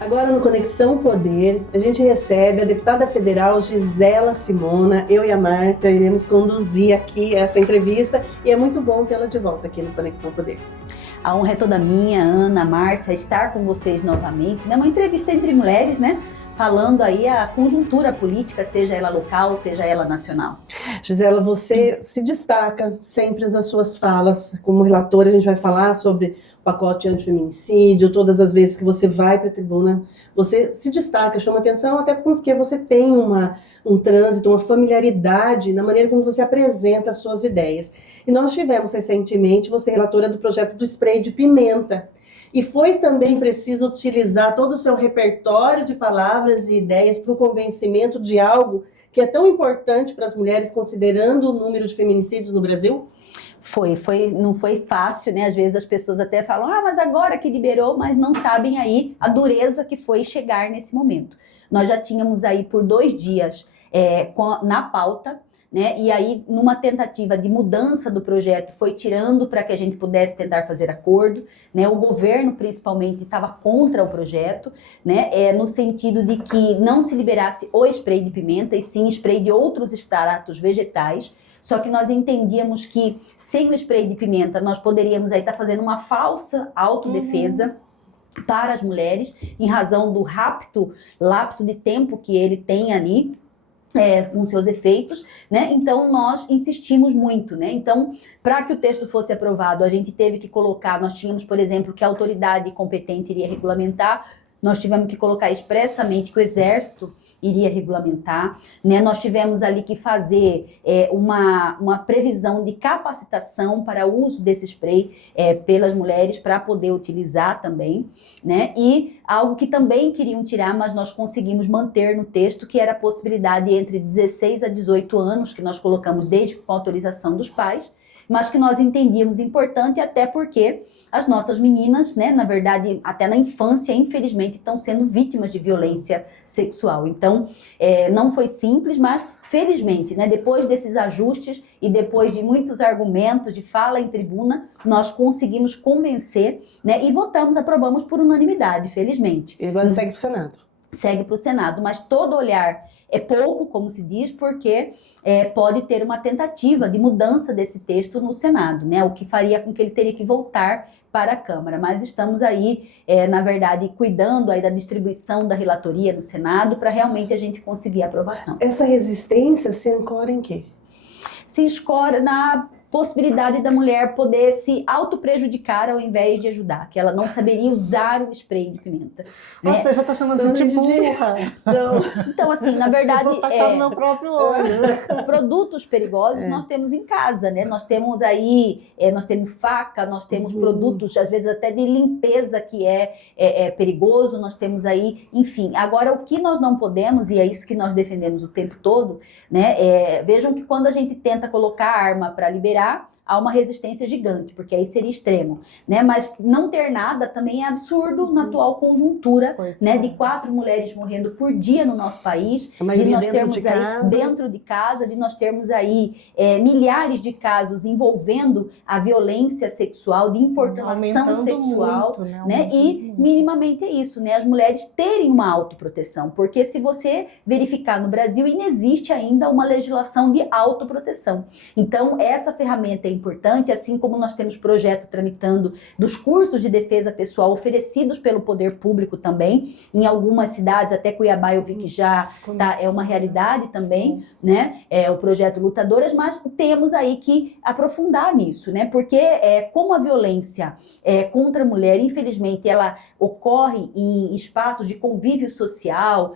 Agora no Conexão Poder, a gente recebe a deputada federal Gisela Simona. Eu e a Márcia iremos conduzir aqui essa entrevista e é muito bom tê-la de volta aqui no Conexão Poder. A honra é toda minha, Ana, Márcia, estar com vocês novamente, né? Uma entrevista entre mulheres, né? Falando aí a conjuntura política, seja ela local, seja ela nacional. Gisela, você se destaca sempre nas suas falas. Como relatora, a gente vai falar sobre o pacote antifeminicídio, todas as vezes que você vai para a tribuna, você se destaca, chama atenção, até porque você tem um trânsito, uma familiaridade na maneira como você apresenta as suas ideias. E nós tivemos recentemente, você relatora do projeto do spray de pimenta. E foi também preciso utilizar todo o seu repertório de palavras e ideias para o convencimento de algo que é tão importante para as mulheres, considerando o número de feminicídios no Brasil? Não foi fácil, né? Às vezes as pessoas até falam, mas agora que liberou, mas não sabem aí a dureza que foi chegar nesse momento. Nós já tínhamos aí por 2 dias na pauta, né? E aí, numa tentativa de mudança do projeto, foi tirando para que a gente pudesse tentar fazer acordo, né? O governo, principalmente, estava contra o projeto, né? No sentido de que não se liberasse o spray de pimenta, e sim spray de outros extratos vegetais. Só que nós entendíamos que, sem o spray de pimenta, nós poderíamos aí estar fazendo uma falsa autodefesa para as mulheres, em razão do rápido lapso de tempo que ele tem ali, com seus efeitos, né? Então nós insistimos muito, né? Então, para que o texto fosse aprovado, a gente teve que colocar, nós tínhamos, por exemplo, que a autoridade competente iria regulamentar, nós tivemos que colocar expressamente que o Exército iria regulamentar, né? Nós tivemos ali que fazer uma previsão de capacitação para o uso desse spray pelas mulheres para poder utilizar também, né? E algo que também queriam tirar, mas nós conseguimos manter no texto, que era a possibilidade entre 16 a 18 anos, que nós colocamos desde com autorização dos pais, mas que nós entendíamos importante, até porque as nossas meninas, né, na verdade, até na infância, infelizmente, estão sendo vítimas de violência sexual. Então, não foi simples, mas felizmente, né, depois desses ajustes e depois de muitos argumentos, de fala em tribuna, nós conseguimos convencer, né, e aprovamos por unanimidade, felizmente. E agora segue para o Senado. Segue para o Senado, mas todo olhar é pouco, como se diz, porque pode ter uma tentativa de mudança desse texto no Senado, né? O que faria com que ele teria que voltar para a Câmara. Mas estamos aí, na verdade, cuidando aí da distribuição da relatoria no Senado para realmente a gente conseguir a aprovação. Essa resistência se ancora em quê? Se escora na possibilidade da mulher poder se autoprejudicar ao invés de ajudar, que ela não saberia usar o spray de pimenta. Nossa, você já tá chamando de burra. Então, assim, na verdade, vou tacar no meu próprio olho. Produtos perigosos nós temos em casa, né? Nós temos aí, nós temos faca, nós temos produtos, às vezes até de limpeza que é perigoso, nós temos aí, enfim. Agora, o que nós não podemos, e é isso que nós defendemos o tempo todo, né? Vejam que quando a gente tenta colocar arma para liberar, há uma resistência gigante, porque aí seria extremo, né? Mas não ter nada também é absurdo na atual conjuntura, né? De 4 mulheres morrendo por dia no nosso país, de nós termos aí dentro de casa, de nós termos aí milhares de casos envolvendo a violência sexual, de importunação sexual, muito, né? E minimamente é isso, né? As mulheres terem uma autoproteção, porque se você verificar no Brasil, inexiste ainda uma legislação de autoproteção. Então, essa ferramenta é importante, assim como nós temos projeto tramitando dos cursos de defesa pessoal oferecidos pelo poder público também, em algumas cidades, até Cuiabá eu vi que já é uma realidade também, né? O projeto Lutadoras, mas temos aí que aprofundar nisso, né? Porque como a violência contra a mulher, infelizmente, ela ocorre em espaços de convívio social,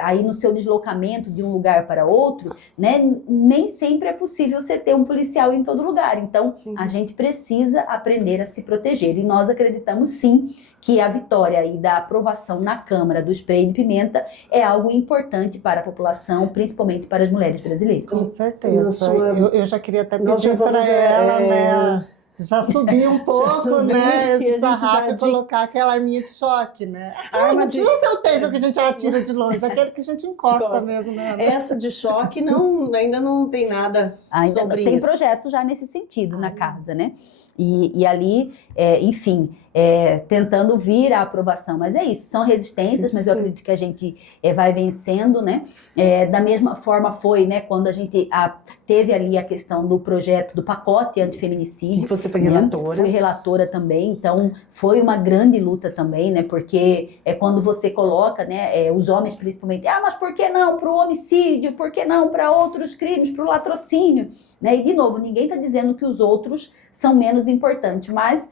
aí no seu deslocamento de um lugar para outro, né? Nem sempre é possível você ter um policial em todo lugar. Então, a gente precisa aprender a se proteger. E nós acreditamos, sim, que a vitória e da aprovação na Câmara do spray de pimenta é algo importante para a população, principalmente para as mulheres brasileiras. Com certeza. Eu já queria até pedir para ela, né? Já subir um pouco, né? E a gente já colocar aquela arminha de choque, né? Não precisa ser o taser que a gente atira de longe, aquele que a gente encosta mesmo, né? Essa de choque ainda não tem nada sobre tem isso. projeto já nesse sentido na casa, né? e ali, enfim, tentando vir à aprovação. Mas é isso, são resistências, mas eu acredito que a gente vai vencendo, né? Da mesma forma foi, né, quando a gente teve ali a questão do projeto, do pacote antifeminicídio. Que você foi relatora. Fui relatora também, então foi uma grande luta também, né? Porque quando você coloca, né, os homens principalmente, mas por que não para o homicídio? Por que não para outros crimes, para o latrocínio? Né? E de novo, ninguém está dizendo que os outros são menos importantes, mas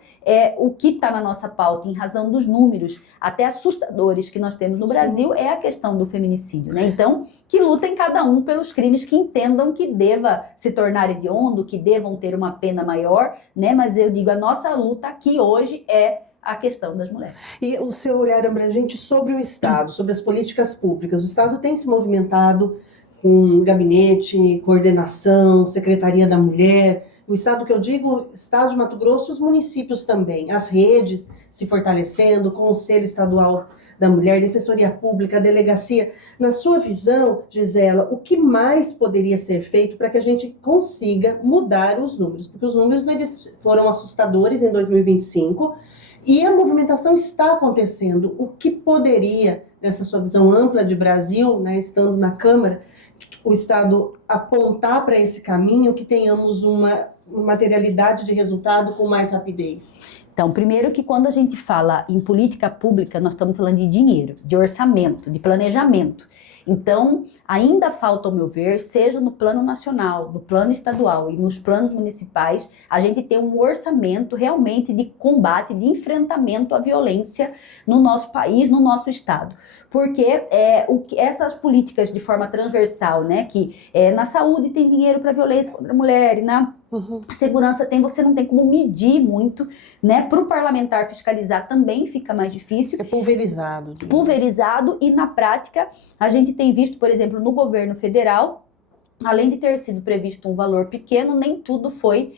o que está na nossa pauta, em razão dos números até assustadores que nós temos no Brasil, é a questão do feminicídio, né? Então, que lutem cada um pelos crimes que entendam que deva se tornar hediondo, que devam ter uma pena maior, né? Mas eu digo, a nossa luta aqui hoje é a questão das mulheres. E o seu olhar abrangente sobre o Estado, sobre as políticas públicas. O Estado tem se movimentado com gabinete, coordenação, Secretaria da Mulher. O Estado que eu digo, Estado de Mato Grosso e os municípios também. As redes se fortalecendo, Conselho Estadual da Mulher, Defensoria Pública, Delegacia. Na sua visão, Gisela, o que mais poderia ser feito para que a gente consiga mudar os números? Porque os números eles foram assustadores em 2025 e a movimentação está acontecendo. O que poderia, nessa sua visão ampla de Brasil, né, estando na Câmara, o Estado apontar para esse caminho, que tenhamos uma materialidade de resultado com mais rapidez? Então, primeiro que quando a gente fala em política pública, nós estamos falando de dinheiro, de orçamento, de planejamento. Então, ainda falta, ao meu ver, seja no plano nacional, no plano estadual e nos planos municipais, a gente ter um orçamento realmente de combate, de enfrentamento à violência no nosso país, no nosso estado. Porque essas políticas de forma transversal, né, que na saúde tem dinheiro para violência contra a mulher, e na segurança você não tem como medir muito, né? Para o parlamentar fiscalizar também fica mais difícil. É pulverizado. Pulverizado, e na prática a gente tem visto, por exemplo, no governo federal, além de ter sido previsto um valor pequeno, nem tudo foi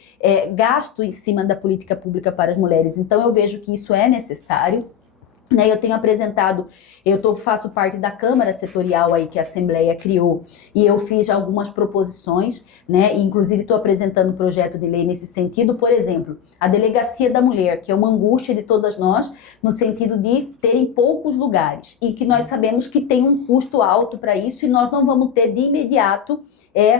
gasto em cima da política pública para as mulheres. Então eu vejo que isso é necessário. Eu tenho apresentado, faço parte da Câmara Setorial aí que a Assembleia criou, e eu fiz algumas proposições, né? E inclusive estou apresentando um projeto de lei nesse sentido. Por exemplo, a Delegacia da Mulher, que é uma angústia de todas nós, no sentido de terem poucos lugares, e que nós sabemos que tem um custo alto para isso, e nós não vamos ter de imediato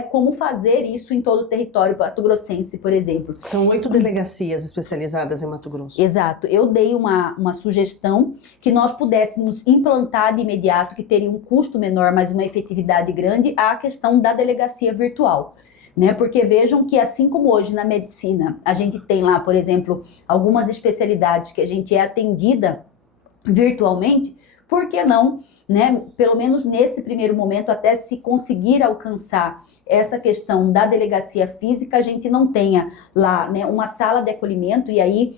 como fazer isso em todo o território mato-grossense, por exemplo. São 8 delegacias especializadas em Mato Grosso. Exato. Eu dei uma sugestão que nós pudéssemos implantar de imediato, que teria um custo menor, mas uma efetividade grande, a questão da delegacia virtual. Né? Porque vejam que, assim como hoje na medicina, a gente tem lá, por exemplo, algumas especialidades que a gente é atendida virtualmente, por que não, né, pelo menos nesse primeiro momento, até se conseguir alcançar essa questão da delegacia física, a gente não tenha lá, né, uma sala de acolhimento. E aí,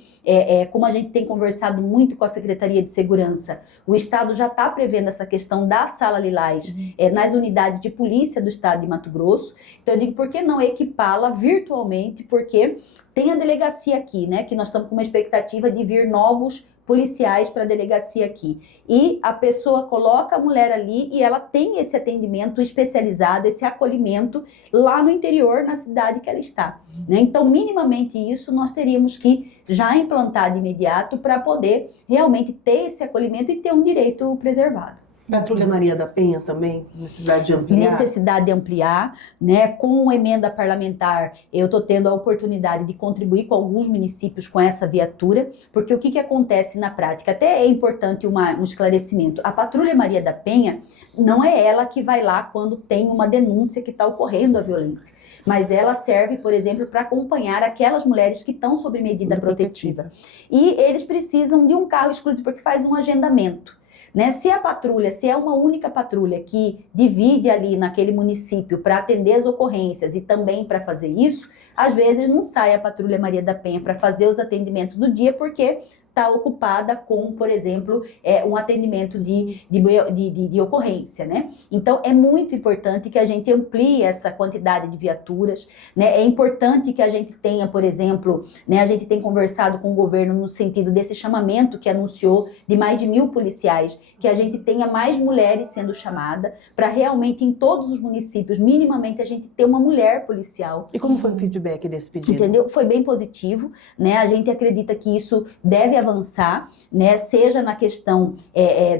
como a gente tem conversado muito com a Secretaria de Segurança, o Estado já está prevendo essa questão da sala Lilás nas unidades de polícia do Estado de Mato Grosso. Então eu digo, por que não equipá-la virtualmente? Porque tem a delegacia aqui, né, que nós estamos com uma expectativa de vir novos policiais para a delegacia aqui, e a pessoa coloca a mulher ali e ela tem esse atendimento especializado, esse acolhimento lá no interior, na cidade que ela está, né? Então, minimamente isso nós teríamos que já implantar de imediato para poder realmente ter esse acolhimento e ter um direito preservado. Patrulha Maria da Penha também, necessidade de ampliar? Necessidade de ampliar, né? Com emenda parlamentar, eu estou tendo a oportunidade de contribuir com alguns municípios com essa viatura, porque o que acontece na prática? Até é importante um esclarecimento. A Patrulha Maria da Penha não é ela que vai lá quando tem uma denúncia que está ocorrendo a violência, mas ela serve, por exemplo, para acompanhar aquelas mulheres que estão sob medida protetiva. E eles precisam de um carro exclusivo, porque faz um agendamento. Né? Se a patrulha, se é uma única patrulha que divide ali naquele município para atender as ocorrências e também para fazer isso, às vezes não sai a Patrulha Maria da Penha para fazer os atendimentos do dia, porque está ocupada com, por exemplo, um atendimento de ocorrência, né? Então, é muito importante que a gente amplie essa quantidade de viaturas, né? É importante que a gente tenha, por exemplo, né, a gente tem conversado com o governo no sentido desse chamamento que anunciou de mais de 1.000 policiais, que a gente tenha mais mulheres sendo chamadas, para realmente em todos os municípios, minimamente, a gente ter uma mulher policial. E como foi o feedback feedback desse pedido? Entendeu? Foi bem positivo, né? A gente acredita que isso deve avançar, né? Seja na questão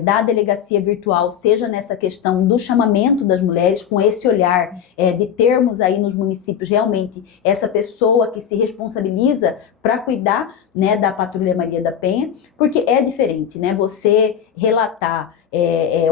da delegacia virtual, seja nessa questão do chamamento das mulheres, com esse olhar de termos aí nos municípios realmente essa pessoa que se responsabiliza para cuidar, né, da Patrulha Maria da Penha, porque é diferente, né? Você relatar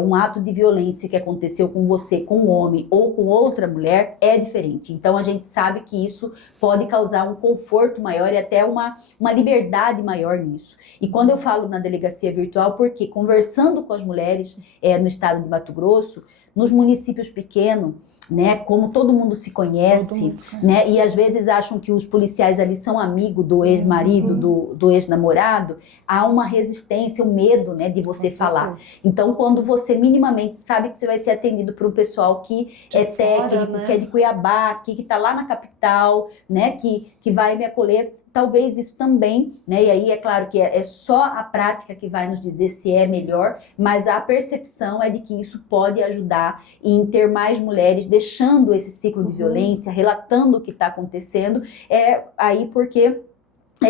um ato de violência que aconteceu com você, com um homem ou com outra mulher, é diferente. Então a gente sabe que isso pode causar um conforto maior e até uma liberdade maior nisso. E quando eu falo na delegacia virtual, porque conversando com as mulheres no estado de Mato Grosso, nos municípios pequenos, né, como todo mundo se conhece, né, e às vezes acham que os policiais ali são amigos do ex-marido, do ex-namorado, há uma resistência, um medo, né, de você falar. Então, quando você minimamente sabe que você vai ser atendido por um pessoal que é técnico, né, que é de Cuiabá, que está lá na capital, né, que vai me acolher, talvez isso também, né, e aí é claro que é só a prática que vai nos dizer se é melhor, mas a percepção é de que isso pode ajudar em ter mais mulheres deixando esse ciclo de violência, relatando o que está acontecendo, aí porque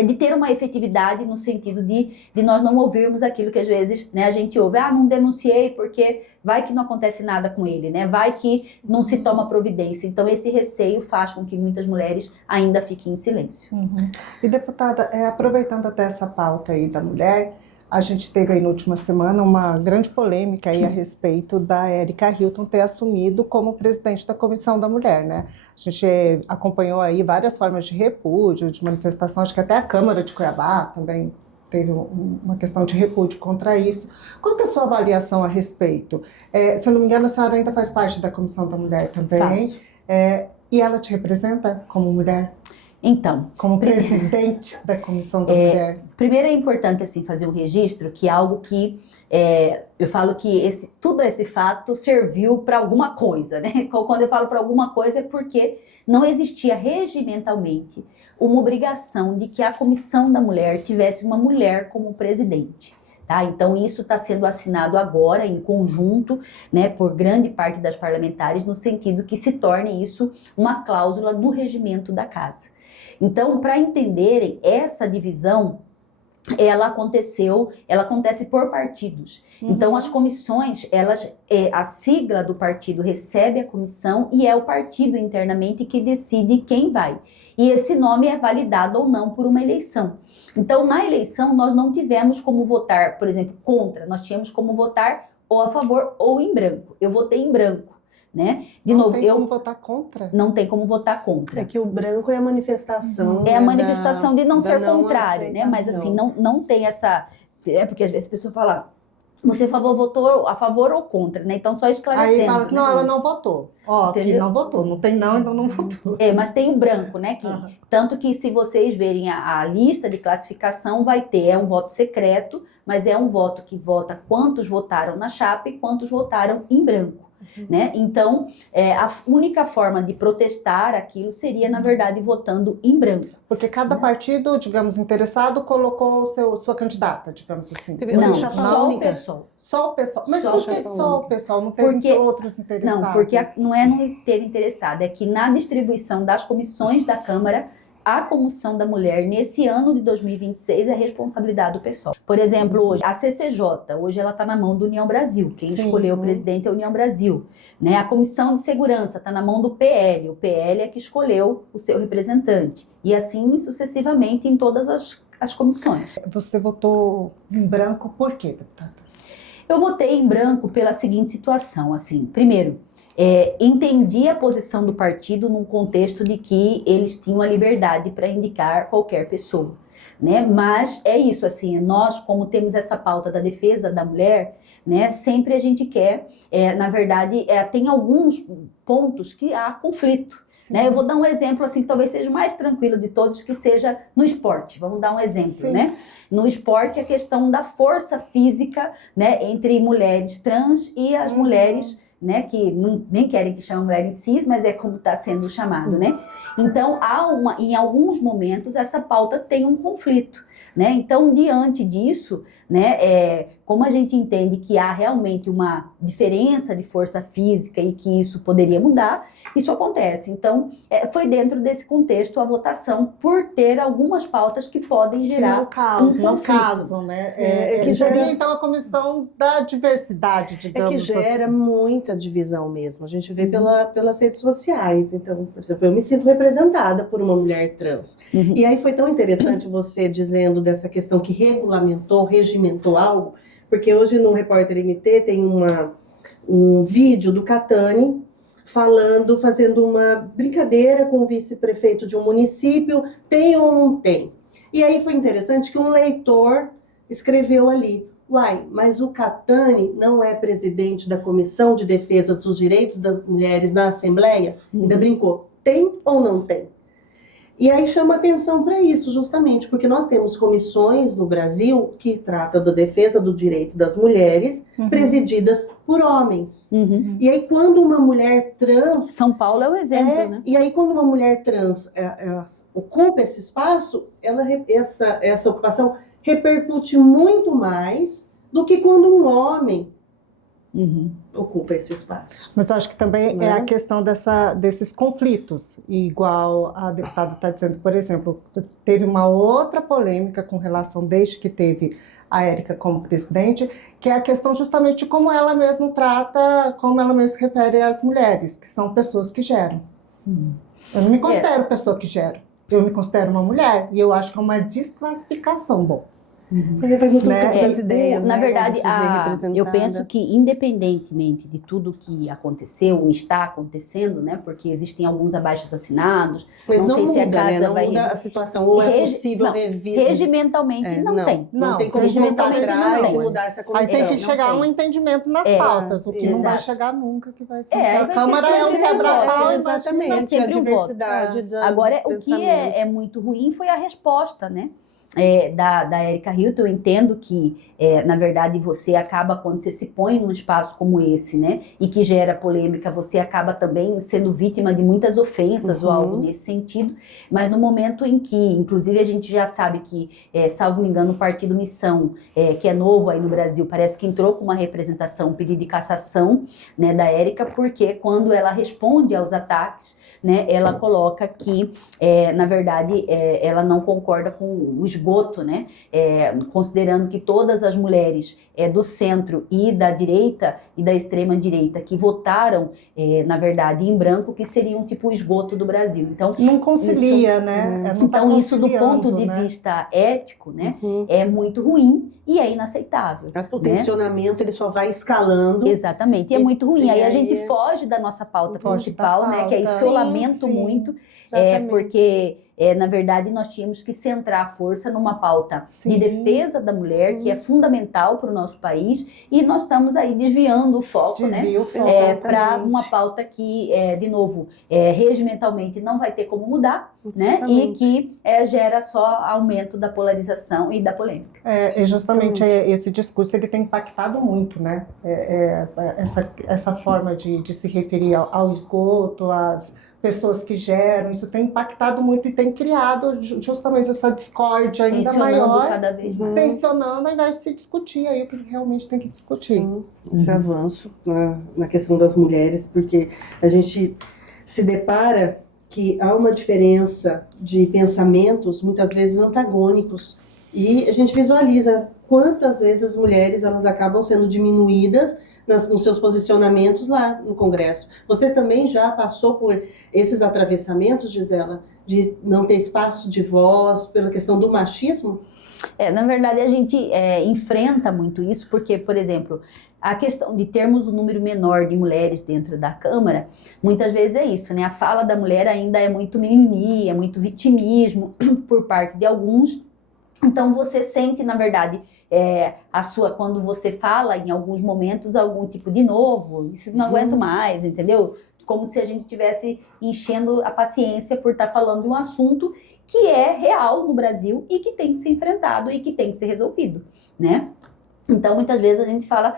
de ter uma efetividade no sentido de nós não ouvirmos aquilo que às vezes, né, a gente ouve, não denunciei porque vai que não acontece nada com ele, né, vai que não se toma providência. Então esse receio faz com que muitas mulheres ainda fiquem em silêncio. E deputada, aproveitando até essa pauta aí da mulher, a gente teve aí na última semana uma grande polêmica aí a respeito da Érica Hilton ter assumido como presidente da Comissão da Mulher, né? A gente acompanhou aí várias formas de repúdio, de manifestação, acho que até a Câmara de Cuiabá também teve uma questão de repúdio contra isso. Qual que é a sua avaliação a respeito? Se eu não me engano, a senhora ainda faz parte da Comissão da Mulher também. Faço. E ela te representa como mulher? Então, como presidente da Comissão da Mulher. Primeiro é importante assim fazer um registro que é algo que eu falo que todo esse fato serviu para alguma coisa, né? Quando eu falo para alguma coisa é porque não existia regimentalmente uma obrigação de que a Comissão da Mulher tivesse uma mulher como presidente. Tá? Então isso está sendo assinado agora em conjunto, né, por grande parte das parlamentares, no sentido que se torne isso uma cláusula do regimento da casa. Então, para entenderem essa divisão, ela acontece por partidos. Então as comissões, a sigla do partido recebe a comissão e é o partido internamente que decide quem vai. E esse nome é validado ou não por uma eleição. Então na eleição nós não tivemos como votar, por exemplo, contra, nós tínhamos como votar ou a favor ou em branco. Eu votei em branco. Né? Não tem como votar contra? Não tem como votar contra. É que o branco é a manifestação. É a manifestação de não ser contrário, né? Mas assim, não tem essa... porque às vezes a pessoa fala, você votou a favor ou contra, né? Então só esclarecendo. Aí fala assim, não, ela não votou. Aqui não votou, não tem não, então não votou. Mas tem o branco, né? Tanto que se vocês verem a lista de classificação, vai ter, um voto secreto, mas é um voto que vota quantos votaram na chapa e quantos votaram em branco. Né? Então, a única forma de protestar aquilo seria, na verdade, votando em branco. Porque cada partido, digamos, interessado, colocou sua candidata, digamos assim. Não, só o PSOL. Só o PSOL. Mas por que só o PSOL? Não teve outros interessados? Não, porque não teve interessado, é que na distribuição das comissões da Câmara, a Comissão da Mulher, nesse ano de 2026, é responsabilidade do PSOL. Por exemplo, hoje, a CCJ, hoje ela está na mão do União Brasil. Quem escolheu o presidente é a União Brasil. Né? A Comissão de Segurança está na mão do PL. O PL é que escolheu o seu representante. E assim sucessivamente em todas as comissões. Você votou em branco por quê, deputada? Eu votei em branco pela seguinte situação. Assim, primeiro, entendi a posição do partido num contexto de que eles tinham a liberdade para indicar qualquer pessoa, né? Mas é isso, assim, nós como temos essa pauta da defesa da mulher, né? Sempre a gente quer, na verdade, tem alguns pontos que há conflito, né? Eu vou dar um exemplo assim que talvez seja o mais tranquilo de todos, que seja no esporte. Vamos dar um exemplo, né? No esporte a questão da força física, né? Entre mulheres trans e as mulheres, né, que nem querem que chame mulher em cis, mas é como está sendo chamado, né? Então, em alguns momentos, essa pauta tem um conflito, né? Então, diante disso, né, como a gente entende que há realmente uma diferença de força física e que isso poderia mudar, isso acontece. Então, foi dentro desse contexto a votação por ter algumas pautas que podem gerar não caso, um não conflito. casam, né? Que seria, gera- então, a comissão da diversidade, digamos que gera assim. muita divisão mesmo. A gente vê pelas redes sociais. Então, por exemplo, eu me sinto representada por uma mulher trans. Uhum. E aí foi tão interessante você dizendo dessa questão que regulamentou, regimentou algo, porque hoje no Repórter MT tem um vídeo do Catani fazendo uma brincadeira com o vice-prefeito de um município, tem ou não tem? E aí foi interessante que um leitor escreveu ali, uai, mas o Catani não é presidente da Comissão de Defesa dos Direitos das Mulheres na Assembleia? Ainda brincou, tem ou não tem? E aí chama atenção para isso, justamente, porque nós temos comissões no Brasil que tratam da defesa do direito das mulheres, presididas por homens. Uhum. E aí quando uma mulher trans... São Paulo é um exemplo, né? E aí quando uma mulher trans ela ocupa esse espaço, essa ocupação repercute muito mais do que quando um homem ocupa esse espaço. Mas eu acho que também é a questão desses conflitos, igual a deputada está dizendo, por exemplo, teve uma outra polêmica com relação, desde que teve a Érica como presidente, que é a questão justamente de como ela mesma trata, como ela mesma se refere às mulheres, que são pessoas que geram. Eu não me considero pessoa que gera, eu me considero uma mulher, e eu acho que é uma desclassificação, bom. Vai muito Né? campo das ideias, Na né, verdade, onde se vê representada. eu penso que independentemente de tudo que aconteceu ou está acontecendo, né, porque existem alguns abaixo-assinados, Mas não não sei muda, se a casa né? Não vai muda a situação, ou é possível regimentalmente não tem. Não tem como voltar regimentalmente atrás não e tem. mudar essa Aí comissão. tem que não chegar a um tem. entendimento nas pautas, o que não vai exato. chegar nunca, que vai ser. Aí A vai Câmara ser é um sempre quebra-pau, exatamente, Vai sempre a um voto. diversidade do Agora, o que pensamento. é muito ruim foi a resposta, né? Da Érica Hilton. Eu entendo que, na verdade, você acaba, quando você se põe num espaço como esse, né, e que gera polêmica, você acaba também sendo vítima de muitas ofensas ou algo nesse sentido, mas no momento em que, inclusive a gente já sabe que, salvo me engano, o Partido Missão, que é novo aí no Brasil, parece que entrou com uma representação, um pedido de cassação, né, da Érica, porque quando ela responde aos ataques, né, ela coloca que, na verdade, ela não concorda com o esgoto, né, considerando que todas as mulheres do centro e da direita e da extrema direita que votaram, na verdade, em branco, que seriam tipo o esgoto do Brasil. Então, não concilia, né? Não então tá isso do ponto de né? vista ético, né, é muito ruim e é inaceitável. O tensionamento ele só vai escalando. Exatamente, e é muito ruim. Aí a gente aí foge da nossa pauta Foge principal, da né, que é isso que eu pauta. lamento Sim, muito, exatamente. porque, na verdade, nós tínhamos que centrar a força numa pauta Sim. de defesa da mulher, que é fundamental para o nosso país, e nós estamos aí desviando o foco, Desvio o foco, né, para exatamente. uma pauta que, de novo, regimentalmente não vai ter como mudar, né, e Exatamente. que gera só aumento da polarização e da polêmica. E justamente esse discurso ele tem impactado muito, né? Essa forma de se referir ao esgoto, às pessoas que geram, isso tem impactado muito e tem criado justamente essa discórdia ainda Tensionando maior, cada vez mais. tensionando ao invés de se discutir aí o que realmente tem que discutir. Sim, esse avanço na questão das mulheres, porque a gente se depara que há uma diferença de pensamentos, muitas vezes antagônicos, e a gente visualiza quantas vezes as mulheres elas acabam sendo diminuídas nos seus posicionamentos lá no Congresso. Você também já passou por esses atravessamentos, Gisela, de não ter espaço de voz pela questão do machismo? Na verdade, a gente enfrenta muito isso, porque, por exemplo, a questão de termos um número menor de mulheres dentro da Câmara, muitas vezes é isso, né? A fala da mulher ainda é muito mimimi, é muito vitimismo por parte de alguns. Então você sente, na verdade, quando você fala em alguns momentos algum tipo de novo, isso não aguento mais, entendeu? Como se a gente estivesse enchendo a paciência por estar falando de um assunto que é real no Brasil e que tem que ser enfrentado e que tem que ser resolvido, né? Então, muitas vezes a gente fala,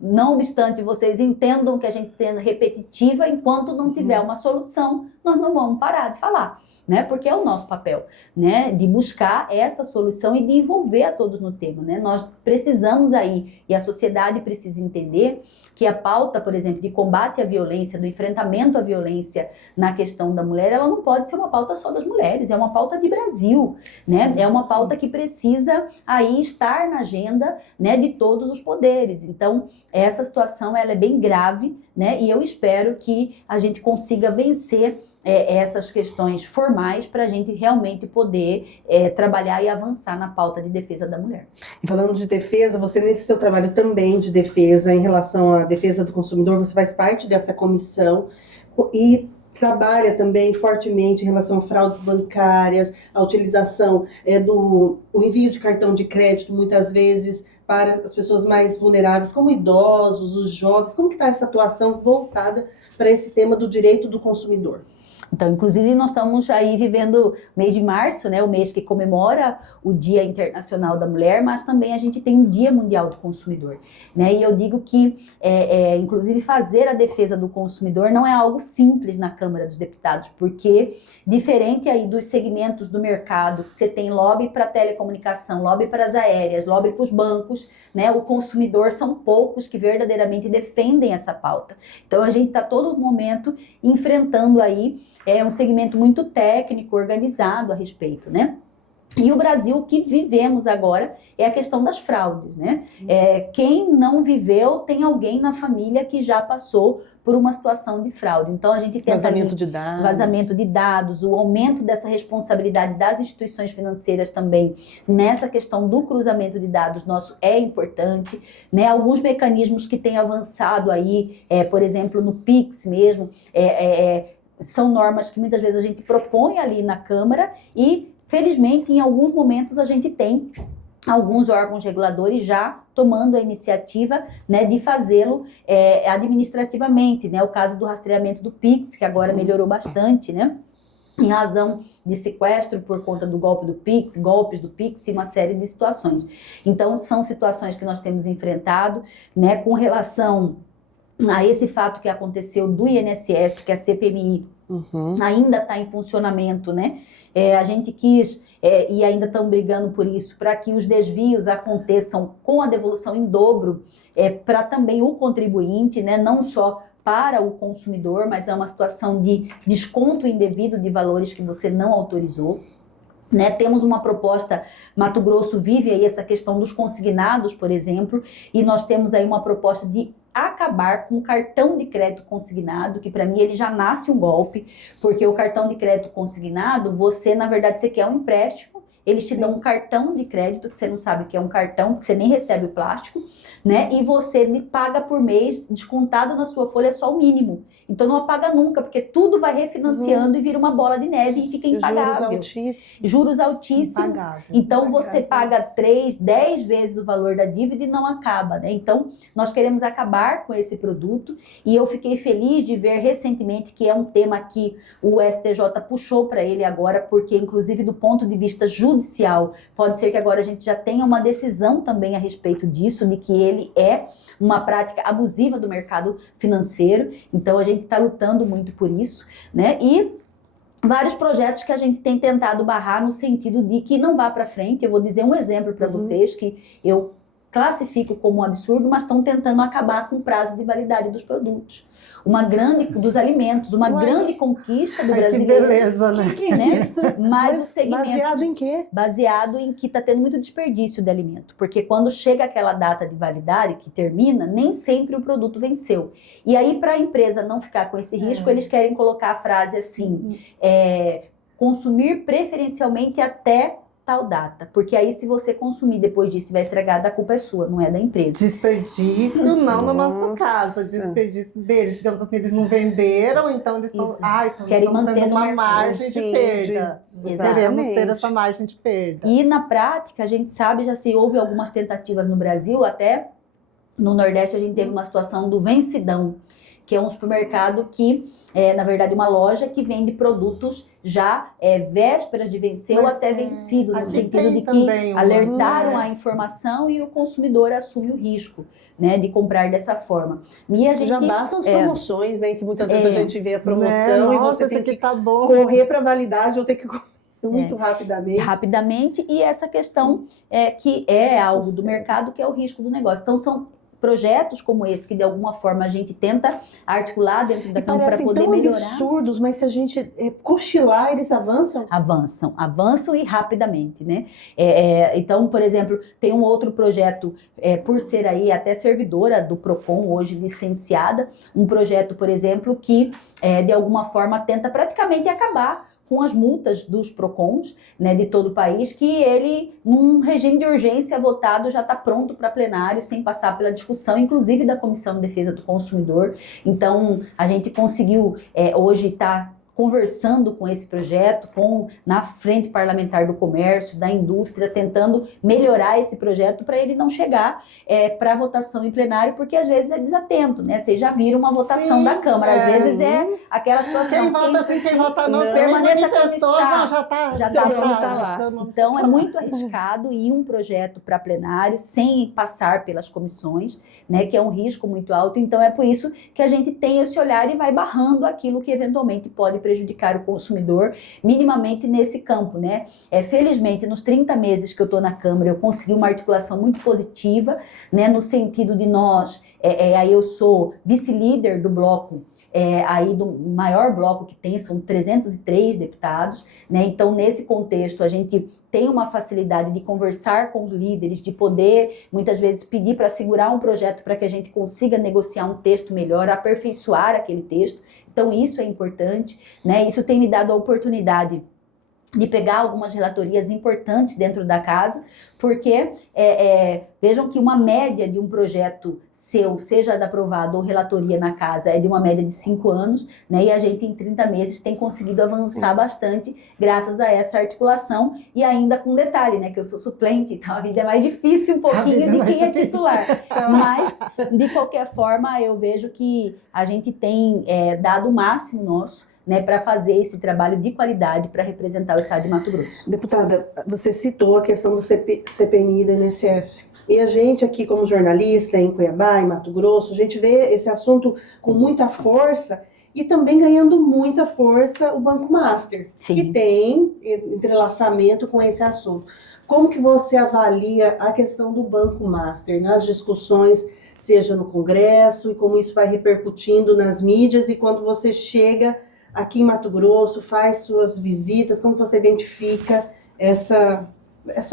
não obstante vocês entendam que a gente tem repetitiva, enquanto não tiver uma solução, nós não vamos parar de falar, né? Porque é o nosso papel, né? De buscar essa solução e de envolver a todos no tema, né? Nós precisamos aí, e a sociedade precisa entender que a pauta, por exemplo, de combate à violência, do enfrentamento à violência na questão da mulher, ela não pode ser uma pauta só das mulheres, é uma pauta de Brasil, né? É uma pauta que precisa aí estar na agenda, né, de todos os poderes. Então, essa situação ela é bem grave, né? E eu espero que a gente consiga vencer essas questões formais para a gente realmente poder trabalhar e avançar na pauta de defesa da mulher. E falando de defesa, você nesse seu trabalho também de defesa, em relação à defesa do consumidor, você faz parte dessa comissão e trabalha também fortemente em relação a fraudes bancárias, a utilização o envio de cartão de crédito, muitas vezes, para as pessoas mais vulneráveis, como idosos, os jovens. Como que está essa atuação voltada para esse tema do direito do consumidor? Então, inclusive, nós estamos aí vivendo o mês de março, né, o mês que comemora o Dia Internacional da Mulher, mas também a gente tem o Dia Mundial do Consumidor, né, e eu digo que, inclusive, fazer a defesa do consumidor não é algo simples na Câmara dos Deputados, porque, diferente aí dos segmentos do mercado, que você tem lobby para telecomunicação, lobby para as aéreas, lobby para os bancos, né, o consumidor são poucos que verdadeiramente defendem essa pauta. Então, a gente está todo momento enfrentando aí um segmento muito técnico, organizado a respeito, né? E o Brasil, o que vivemos agora é a questão das fraudes, né? Quem não viveu tem alguém na família que já passou por uma situação de fraude. Então a gente tenta vazamento de dados, o aumento dessa responsabilidade das instituições financeiras também nessa questão do cruzamento de dados nosso é importante, né? Alguns mecanismos que têm avançado aí, por exemplo, no Pix mesmo, são normas que muitas vezes a gente propõe ali na Câmara e, felizmente, em alguns momentos a gente tem alguns órgãos reguladores já tomando a iniciativa, né, de fazê-lo administrativamente, né? O caso do rastreamento do Pix, que agora melhorou bastante, né? Em razão de sequestro por conta do golpe do Pix, golpes do Pix e uma série de situações. Então, são situações que nós temos enfrentado, né, com relação a esse fato que aconteceu do INSS, que a CPMI ainda está em funcionamento, né? A gente quis, e ainda estão brigando por isso, para que os desvios aconteçam com a devolução em dobro, para também o contribuinte, né? Não só para o consumidor, mas é uma situação de desconto indevido de valores que você não autorizou. Né, temos uma proposta, Mato Grosso vive aí essa questão dos consignados, por exemplo, e nós temos aí uma proposta de acabar com o cartão de crédito consignado, que para mim ele já nasce um golpe, porque o cartão de crédito consignado, você, na verdade, você quer um empréstimo, eles te dão um cartão de crédito, que você não sabe que é um cartão, porque você nem recebe o plástico, né? E você paga por mês, descontado na sua folha, só o mínimo. Então não apaga nunca, porque tudo vai refinanciando e vira uma bola de neve e fica impagável. Juros altíssimos. Então você paga 3, 10 vezes o valor da dívida e não acaba, né? Então nós queremos acabar com esse produto e eu fiquei feliz de ver recentemente que é um tema que o STJ puxou para ele agora, porque inclusive do ponto de vista judicial, pode ser que agora a gente já tenha uma decisão também a respeito disso, de que ele é uma prática abusiva do mercado financeiro. Então a gente está lutando muito por isso, né? E vários projetos que a gente tem tentado barrar no sentido de que não vá para frente. Eu vou dizer um exemplo para vocês que eu classifico como um absurdo, mas estão tentando acabar com o prazo de validade dos produtos. Dos alimentos, uma grande conquista do brasileiro. Que beleza, né? Mas o segmento... Baseado em quê? Baseado em que está tendo muito desperdício de alimento. Porque quando chega aquela data de validade, que termina, nem sempre o produto venceu. E aí, para a empresa não ficar com esse risco, eles querem colocar a frase assim, consumir preferencialmente até tal data, porque aí se você consumir depois disso e estiver estragado, a culpa é sua, não é da empresa. Desperdício não no nosso caso, desperdício deles, digamos assim, eles não venderam, então eles estão querem manter uma margem de perda. Queremos ter essa margem de perda. E na prática, a gente sabe, já se houve algumas tentativas no Brasil, até no Nordeste a gente teve uma situação do vencidão, que é um supermercado que é, na verdade, uma loja que vende produtos já vésperas de vencer ou até vencido, no sentido de que alertaram a informação e o consumidor assume o risco, né, de comprar dessa forma. E a gente, já bastam as promoções, né, que muitas vezes a gente vê a promoção e você tem que tá correr para validade ou ter que muito rapidamente. Rapidamente, e essa questão que é algo do mercado, que é o risco do negócio. Então, são projetos como esse, que de alguma forma a gente tenta articular dentro da Câmara para poder melhorar. Parecem tão absurdos, mas se a gente cochilar, eles avançam? Avançam e rapidamente, né? Então, por exemplo, tem um outro projeto, por ser aí até servidora do PROCON, hoje licenciada, um projeto, por exemplo, que de alguma forma tenta praticamente acabar com as multas dos PROCONs, né, de todo o país, que ele, num regime de urgência votado, já está pronto para plenário, sem passar pela discussão, inclusive da Comissão de Defesa do Consumidor. Então, a gente conseguiu hoje estar conversando com esse projeto, na Frente Parlamentar do Comércio, da indústria, tentando melhorar esse projeto para ele não chegar para votação em plenário, porque às vezes é desatento, né? Vocês já viram uma votação da Câmara, às vezes é aquela situação... Quem vota sim, quem vota não, permaneça como está. Já está lá. Então, é muito arriscado ir um projeto para plenário sem passar pelas comissões, né? Que é um risco muito alto. Então, é por isso que a gente tem esse olhar e vai barrando aquilo que eventualmente pode prejudicar o consumidor minimamente nesse campo, né? Felizmente, nos 30 meses que eu estou na Câmara, eu consegui uma articulação muito positiva, né? No sentido de nós, aí eu sou vice-líder do bloco, aí do maior bloco que tem, são 303 deputados, né? Então, nesse contexto, a gente tem uma facilidade de conversar com os líderes, de poder, muitas vezes, pedir para segurar um projeto para que a gente consiga negociar um texto melhor, aperfeiçoar aquele texto. Então, isso é importante, né? Isso tem me dado a oportunidade de pegar algumas relatorias importantes dentro da casa, porque vejam que uma média de um projeto seu, seja aprovado ou relatoria na casa, é de uma média de 5 anos, né? E a gente em 30 meses tem conseguido avançar bastante graças a essa articulação, e ainda com detalhe, né? Que eu sou suplente, então a vida é mais difícil um pouquinho de quem é titular. Mas, de qualquer forma, eu vejo que a gente tem dado o máximo nosso, né, para fazer esse trabalho de qualidade para representar o estado de Mato Grosso. Deputada, você citou a questão do CPMI da INSS. E a gente aqui, como jornalista em Cuiabá, em Mato Grosso, a gente vê esse assunto com muita força e também ganhando muita força o Banco Master, Sim. que tem entrelaçamento com esse assunto. Como que você avalia a questão do Banco Master nas discussões, seja no Congresso, e como isso vai repercutindo nas mídias, e quando você chega aqui em Mato Grosso, faz suas visitas, como você identifica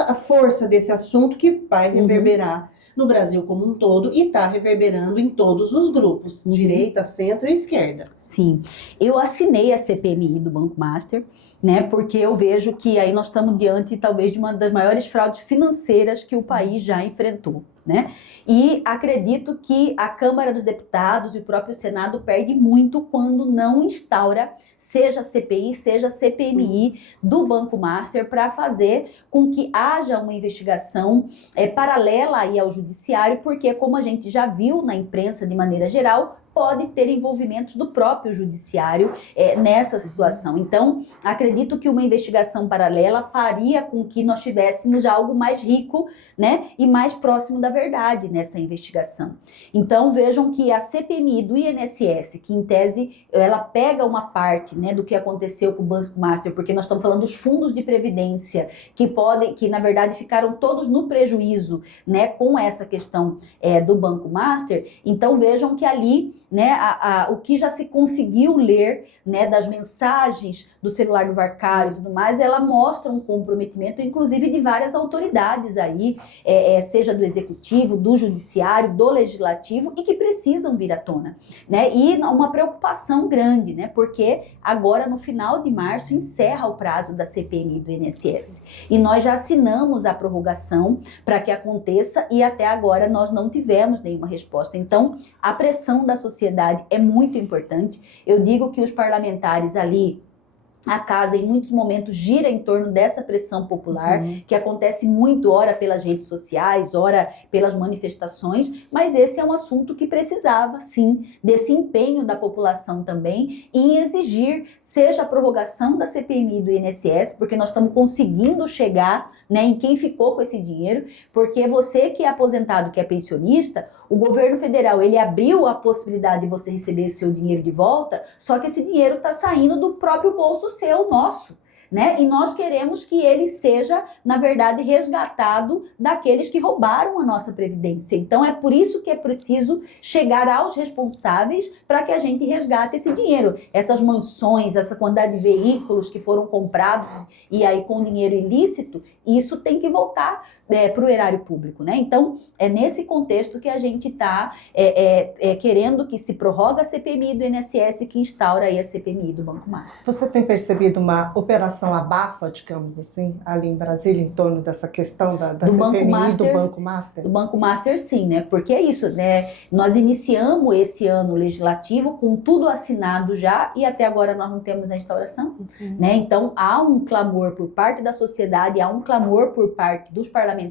a força desse assunto que vai reverberar no Brasil como um todo e está reverberando em todos os grupos, direita, centro e esquerda. Sim, eu assinei a CPMI do Banco Master, né, porque eu vejo que aí nós estamos diante talvez de uma das maiores fraudes financeiras que o país já enfrentou, né? E acredito que a Câmara dos Deputados e o próprio Senado perde muito quando não instaura, seja CPI, seja CPMI do Banco Master, para fazer com que haja uma investigação paralela aí ao judiciário, porque como a gente já viu na imprensa de maneira geral, pode ter envolvimentos do próprio judiciário nessa situação. Então, acredito que uma investigação paralela faria com que nós tivéssemos algo mais rico, né, e mais próximo da verdade nessa investigação. Então, vejam que a CPMI do INSS, que em tese ela pega uma parte, né, do que aconteceu com o Banco Master, porque nós estamos falando dos fundos de previdência que na verdade ficaram todos no prejuízo, né, com essa questão do Banco Master. Então, vejam que ali, né, o que já se conseguiu ler, né, das mensagens do celular do Varcário e tudo mais, ela mostra um comprometimento, inclusive de várias autoridades aí, seja do executivo, do judiciário, do legislativo, e que precisam vir à tona, né, e uma preocupação grande, né, porque agora no final de março encerra o prazo da CPMI do INSS, e nós já assinamos a prorrogação para que aconteça, e até agora nós não tivemos nenhuma resposta. Então, a pressão da sociedade é muito importante. Eu digo que os parlamentares ali A casa, em muitos momentos, gira em torno dessa pressão popular, que acontece muito, ora pelas redes sociais, ora pelas manifestações, mas esse é um assunto que precisava, sim, desse empenho da população também em exigir, seja a prorrogação da CPMI do INSS, porque nós estamos conseguindo chegar, né, em quem ficou com esse dinheiro, porque você que é aposentado, que é pensionista, o governo federal, ele abriu a possibilidade de você receber seu dinheiro de volta, só que esse dinheiro está saindo do próprio bolso seu, nosso, né? E nós queremos que ele seja, na verdade, resgatado daqueles que roubaram a nossa previdência. Então é por isso que é preciso chegar aos responsáveis para que a gente resgate esse dinheiro. Essas mansões, essa quantidade de veículos que foram comprados e aí com dinheiro ilícito, isso tem que voltar para o erário público, né? Então é nesse contexto que a gente está querendo que se prorroga a CPMI do INSS, que instaura aí a CPMI do Banco Master. Você tem percebido uma operação abafa, digamos assim, ali em Brasília, em torno dessa questão da CPMI do Banco Master? Do Banco Master, sim, né? Porque é isso, né? Nós iniciamos esse ano legislativo com tudo assinado já e até agora nós não temos a instauração, né? Então há um clamor por parte da sociedade, há um clamor por parte dos parlamentares,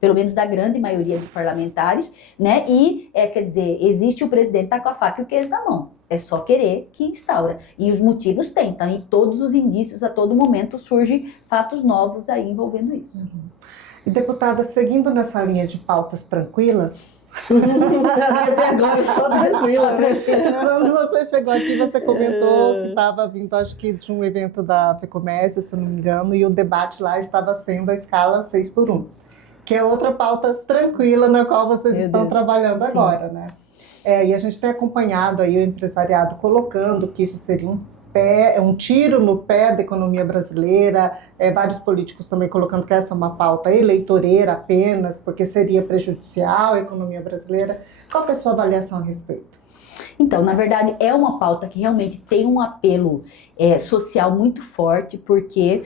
pelo menos da grande maioria dos parlamentares, né? E, quer dizer, existe o presidente tá com a faca e o queijo na mão. É só querer que instaura. E os motivos tem, tá? Em todos os indícios, a todo momento, surgem fatos novos aí envolvendo isso. E, deputada, seguindo nessa linha de pautas tranquilas... Até agora eu sou tranquila, né? Quando você chegou aqui, você comentou que estava vindo, acho que de um evento da FEComércio, se eu não me engano, e o debate lá estava sendo a escala 6x1, que é outra pauta tranquila na qual vocês estão trabalhando agora, né? E a gente tem acompanhado aí o empresariado colocando que isso seria um tiro no pé da economia brasileira, vários políticos também colocando que essa é uma pauta eleitoreira apenas, porque seria prejudicial à economia brasileira. Qual é a sua avaliação a respeito? Então, na verdade, é uma pauta que realmente tem um apelo social muito forte, porque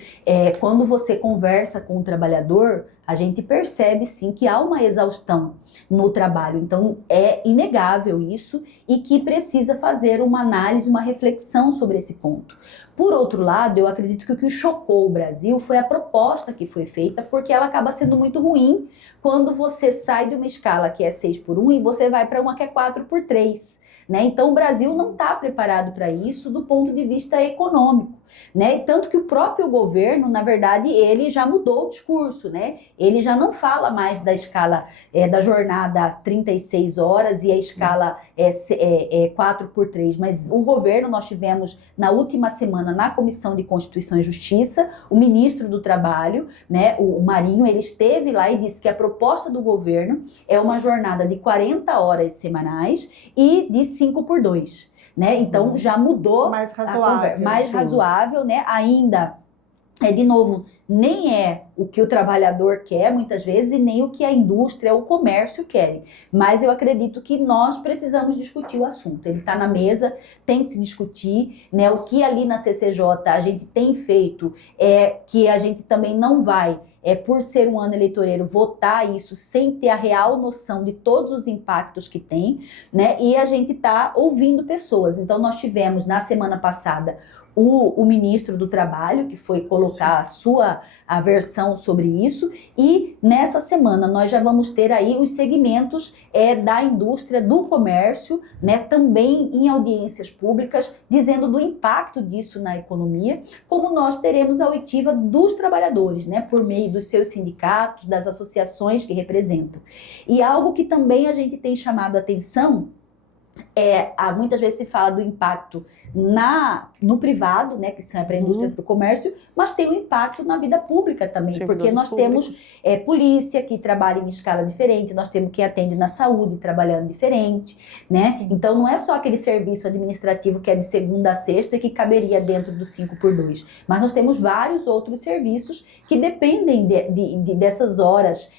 quando você conversa com o trabalhador, a gente percebe sim que há uma exaustão no trabalho. Então, é inegável isso e que precisa fazer uma análise, uma reflexão sobre esse ponto. Por outro lado, eu acredito que o que chocou o Brasil foi a proposta que foi feita, porque ela acaba sendo muito ruim quando você sai de uma escala que é 6x1 e você vai para uma que é 4x3. Né? Então o Brasil não está preparado para isso do ponto de vista econômico, né? Tanto que o próprio governo, na verdade, ele já mudou o discurso, né? Ele já não fala mais da escala da jornada 36 horas e a escala 4x3, mas o governo, nós tivemos na última semana na Comissão de Constituição e Justiça, o ministro do Trabalho, né, o Marinho, ele esteve lá e disse que a proposta do governo é uma jornada de 40 horas semanais e de 5x2. Né? Então já mudou mais razoável, mais razoável, né? Ainda de novo, nem é o que o trabalhador quer muitas vezes e nem o que a indústria, o comércio querem. Mas eu acredito que nós precisamos discutir o assunto. Ele está na mesa, tem que se discutir, né? O que ali na CCJ a gente tem feito é que a gente também não vai, por ser um ano eleitoreiro, votar isso sem ter a real noção de todos os impactos que tem, né? E a gente está ouvindo pessoas. Então nós tivemos na semana passada o ministro do Trabalho, que foi colocar a versão sobre isso, e nessa semana nós já vamos ter aí os segmentos da indústria, do comércio, né, também em audiências públicas, dizendo do impacto disso na economia, como nós teremos a oitiva dos trabalhadores, né, por meio dos seus sindicatos, das associações que representam. E algo que também a gente tem chamado a atenção muitas vezes se fala do impacto no privado, né, que são para a indústria e para o comércio, mas tem um impacto na vida pública também, porque nós temos polícia que trabalha em escala diferente, nós temos quem atende na saúde trabalhando diferente, né? Sim. Então não é só aquele serviço administrativo que é de segunda a sexta e que caberia dentro do 5x2, mas nós temos vários outros serviços que dependem dessas horas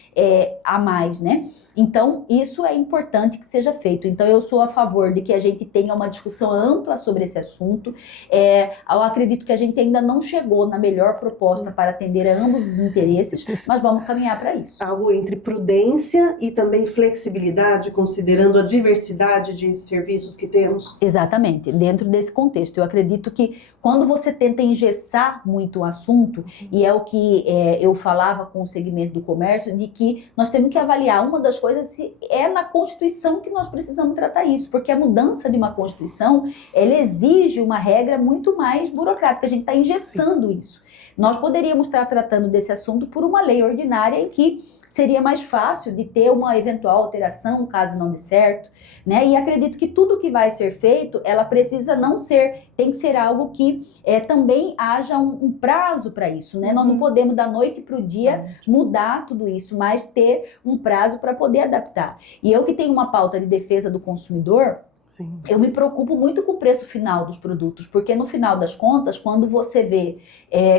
a mais, né? Então, isso é importante que seja feito. Então, eu sou a favor de que a gente tenha uma discussão ampla sobre esse assunto. Eu acredito que a gente ainda não chegou na melhor proposta para atender a ambos os interesses, mas vamos caminhar para isso. Algo entre prudência e também flexibilidade, considerando a diversidade de serviços que temos? Exatamente, dentro desse contexto. Eu acredito que quando você tenta engessar muito o assunto, e é o que eu falava com o segmento do comércio, de que nós temos que avaliar uma das coisas se é na Constituição que nós precisamos tratar isso, porque a mudança de uma Constituição, ela exige uma regra muito mais burocrática, a gente está engessando isso. Nós poderíamos estar tratando desse assunto por uma lei ordinária em que seria mais fácil de ter uma eventual alteração, caso não dê certo, né? E acredito que tudo que vai ser feito, ela precisa não ser, tem que ser algo que também haja um prazo para isso, né? Nós não podemos da noite para o dia mudar tudo isso, mas ter um prazo para poder adaptar. E eu que tenho uma pauta de defesa do consumidor, Sim. eu me preocupo muito com o preço final dos produtos, porque no final das contas, quando você vê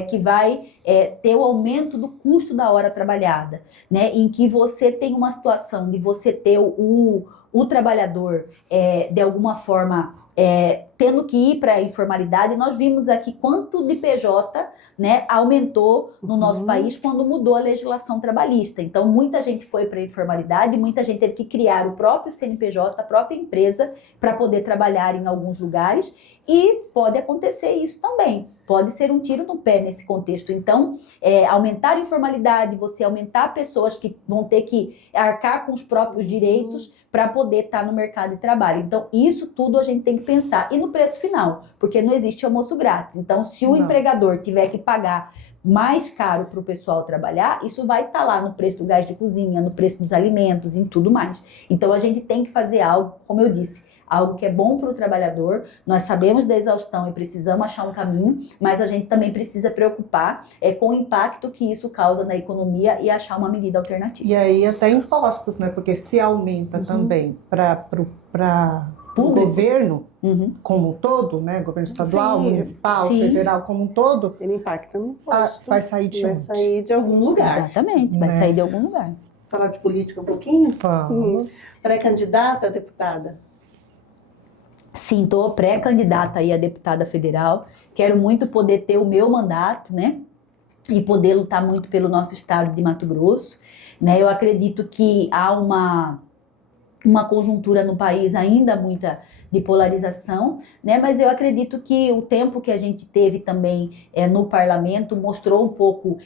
que vai ter o aumento do custo da hora trabalhada, né, em que você tem uma situação de você ter o trabalhador, de alguma forma, tendo que ir para a informalidade, nós vimos aqui quanto de PJ, né, aumentou no nosso país quando mudou a legislação trabalhista. Então, muita gente foi para a informalidade, muita gente teve que criar o próprio CNPJ, a própria empresa, para poder trabalhar em alguns lugares, e pode acontecer isso também. Pode ser um tiro no pé nesse contexto. Então, aumentar a informalidade, você aumentar pessoas que vão ter que arcar com os próprios direitos para poder estar no mercado de trabalho. Então, isso tudo a gente tem que pensar. E no preço final, porque não existe almoço grátis. Então, se o empregador tiver que pagar mais caro para o pessoal trabalhar, isso vai estar lá no preço do gás de cozinha, no preço dos alimentos, em tudo mais. Então, a gente tem que fazer algo, como eu disse, algo que é bom para o trabalhador. Nós sabemos da exaustão e precisamos achar um caminho, mas a gente também precisa preocupar com o impacto que isso causa na economia e achar uma medida alternativa. E aí até impostos, né? Porque se aumenta também para o governo como um todo, né? Governo estadual, municipal, federal como um todo, ele impacta no imposto. Vai sair de onde? Vai sair de algum lugar. Exatamente, vai sair de algum lugar. Falar de política um pouquinho? Vamos. Pré-candidata, deputada? Sim, estou pré-candidata aí a deputada federal. Quero muito poder ter o meu mandato, né? E poder lutar muito pelo nosso estado de Mato Grosso, né? Eu acredito que há uma conjuntura no país ainda muita de polarização, né? Mas eu acredito que o tempo que a gente teve também no parlamento mostrou um pouco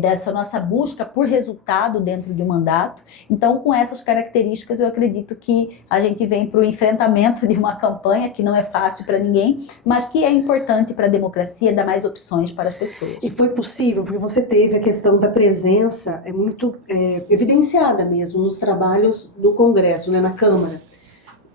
dessa nossa busca por resultado dentro de um mandato. Então, com essas características, eu acredito que a gente vem para o enfrentamento de uma campanha que não é fácil para ninguém, mas que é importante para a democracia, dar mais opções para as pessoas. E foi possível, porque você teve a questão da presença muito evidenciada mesmo nos trabalhos do Congresso, né, na Câmara.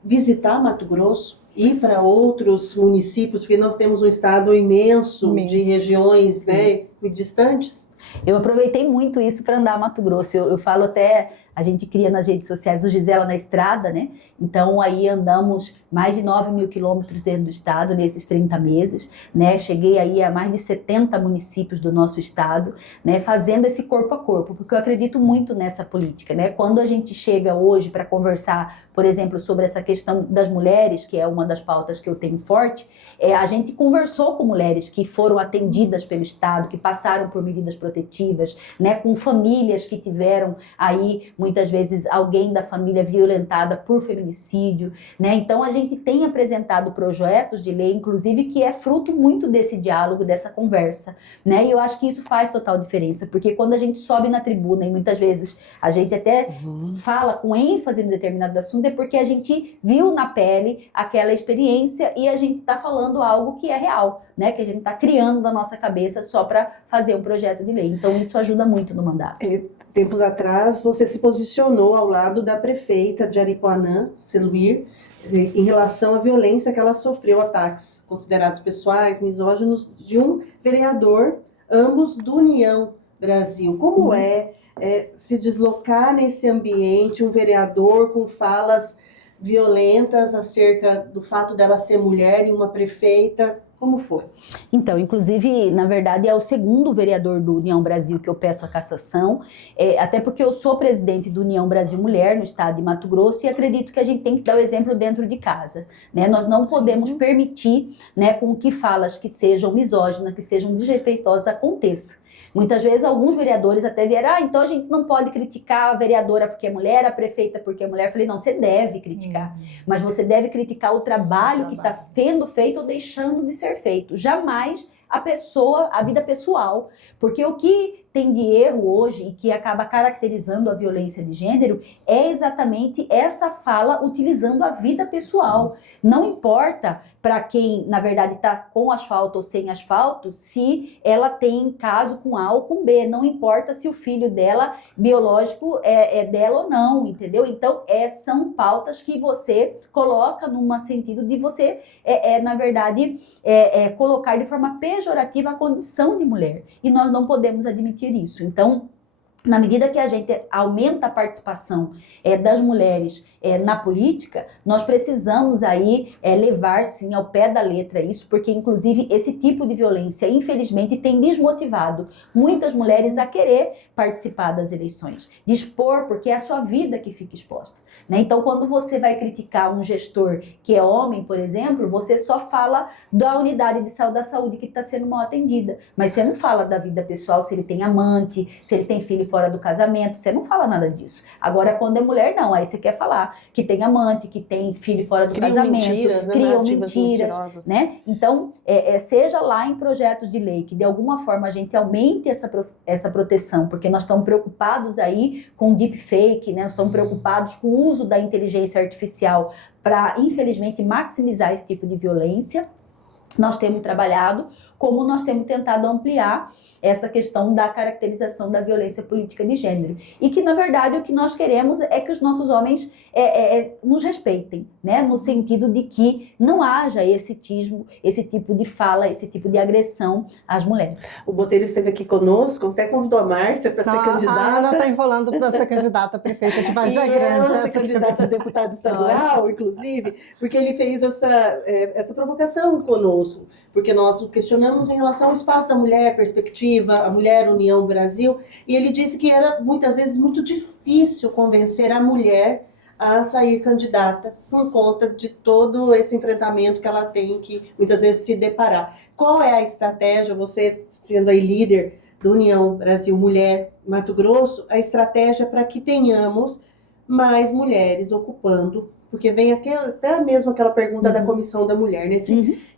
Visitar Mato Grosso, ir para outros municípios, porque nós temos um estado imenso. De regiões, né, distantes. Eu aproveitei muito isso para andar Mato Grosso. Eu falo até, a gente cria nas redes sociais o Gisela na Estrada, né? Então aí andamos mais de 9.000 quilômetros dentro do estado nesses 30 meses, né? Cheguei aí a mais de 70 municípios do nosso estado, né? Fazendo esse corpo a corpo, porque eu acredito muito nessa política, né? Quando a gente chega hoje para conversar, por exemplo, sobre essa questão das mulheres, que é uma das pautas que eu tenho forte, a gente conversou com mulheres que foram atendidas pelo estado, que passaram por medidas protetivas, né? Com famílias que tiveram aí muitas vezes alguém da família violentada por feminicídio, né? Então a gente tem apresentado projetos de lei, inclusive, que é fruto muito desse diálogo, dessa conversa, né? E eu acho que isso faz total diferença, porque quando a gente sobe na tribuna e muitas vezes a gente até fala com ênfase no determinado assunto, é porque a gente viu na pele aquela experiência e a gente está falando algo que é real, né? Que a gente está criando na nossa cabeça só para fazer um projeto de lei. Então isso ajuda muito no mandato. Tempos atrás, você se posicionou ao lado da prefeita de Aripuanã, Celuir, em relação à violência que ela sofreu, ataques considerados pessoais, misóginos, de um vereador, ambos do União Brasil. Como se deslocar nesse ambiente, um vereador com falas violentas acerca do fato dela ser mulher e uma prefeita? Como foi? Então, inclusive, na verdade, é o segundo vereador do União Brasil que eu peço a cassação, até porque eu sou presidente do União Brasil Mulher no estado de Mato Grosso e acredito que a gente tem que dar o exemplo dentro de casa, né? Nós não podemos permitir, né, com que falas que sejam misóginas, que sejam desrespeitosas aconteça. Muitas vezes alguns vereadores até vieram, então a gente não pode criticar a vereadora porque é mulher, a prefeita porque é mulher. Eu falei, não, você deve criticar, mas você deve criticar o trabalho que está sendo feito ou deixando de ser feito. Jamais a pessoa, a vida pessoal, porque o que tem de erro hoje e que acaba caracterizando a violência de gênero é exatamente essa fala utilizando a vida pessoal. Não importa para quem, na verdade, está com asfalto ou sem asfalto, se ela tem caso com A ou com B. Não importa se o filho dela, biológico, é dela ou não, entendeu? Então, são pautas que você coloca num sentido de você, na verdade, colocar de forma pejorativa a condição de mulher. E nós não podemos admitir isso. Então, na medida que a gente aumenta a participação das mulheres na política, nós precisamos aí levar sim ao pé da letra isso, porque inclusive esse tipo de violência, infelizmente, tem desmotivado muitas mulheres a querer participar das eleições, dispor, porque é a sua vida que fica exposta, né? Então, quando você vai criticar um gestor que é homem, por exemplo, você só fala da unidade da saúde que está sendo mal atendida, mas você não fala da vida pessoal, se ele tem amante, se ele tem filho fora do casamento, você não fala nada disso. Agora, quando é mulher, não, aí você quer falar que tem amante, que tem filho fora do casamento, mentiras, né? criam mentiras, né? Então, seja lá em projetos de lei que de alguma forma a gente aumente essa proteção, porque nós estamos preocupados aí com deepfake, né? Nós estamos preocupados com o uso da inteligência artificial para, infelizmente, maximizar esse tipo de violência. Nós temos trabalhado, como nós temos tentado ampliar essa questão da caracterização da violência política de gênero. E que, na verdade, o que nós queremos é que os nossos homens nos respeitem, né? No sentido de que não haja esse tipo de fala, esse tipo de agressão às mulheres. O Botelho esteve aqui conosco, até convidou a Márcia para ser candidata. A Ana está enrolando para ser candidata a prefeita de Várzea Grande. Ela ser candidata a deputada estadual, inclusive, porque ele fez essa provocação conosco, porque nós questionamos em relação ao espaço da mulher, perspectiva, a Mulher União Brasil, e ele disse que era muitas vezes muito difícil convencer a mulher a sair candidata por conta de todo esse enfrentamento que ela tem que muitas vezes se deparar. Qual é a estratégia, você sendo aí líder do União Brasil Mulher Mato Grosso, a estratégia para que tenhamos mais mulheres ocupando, porque vem até mesmo aquela pergunta da Comissão da Mulher, né?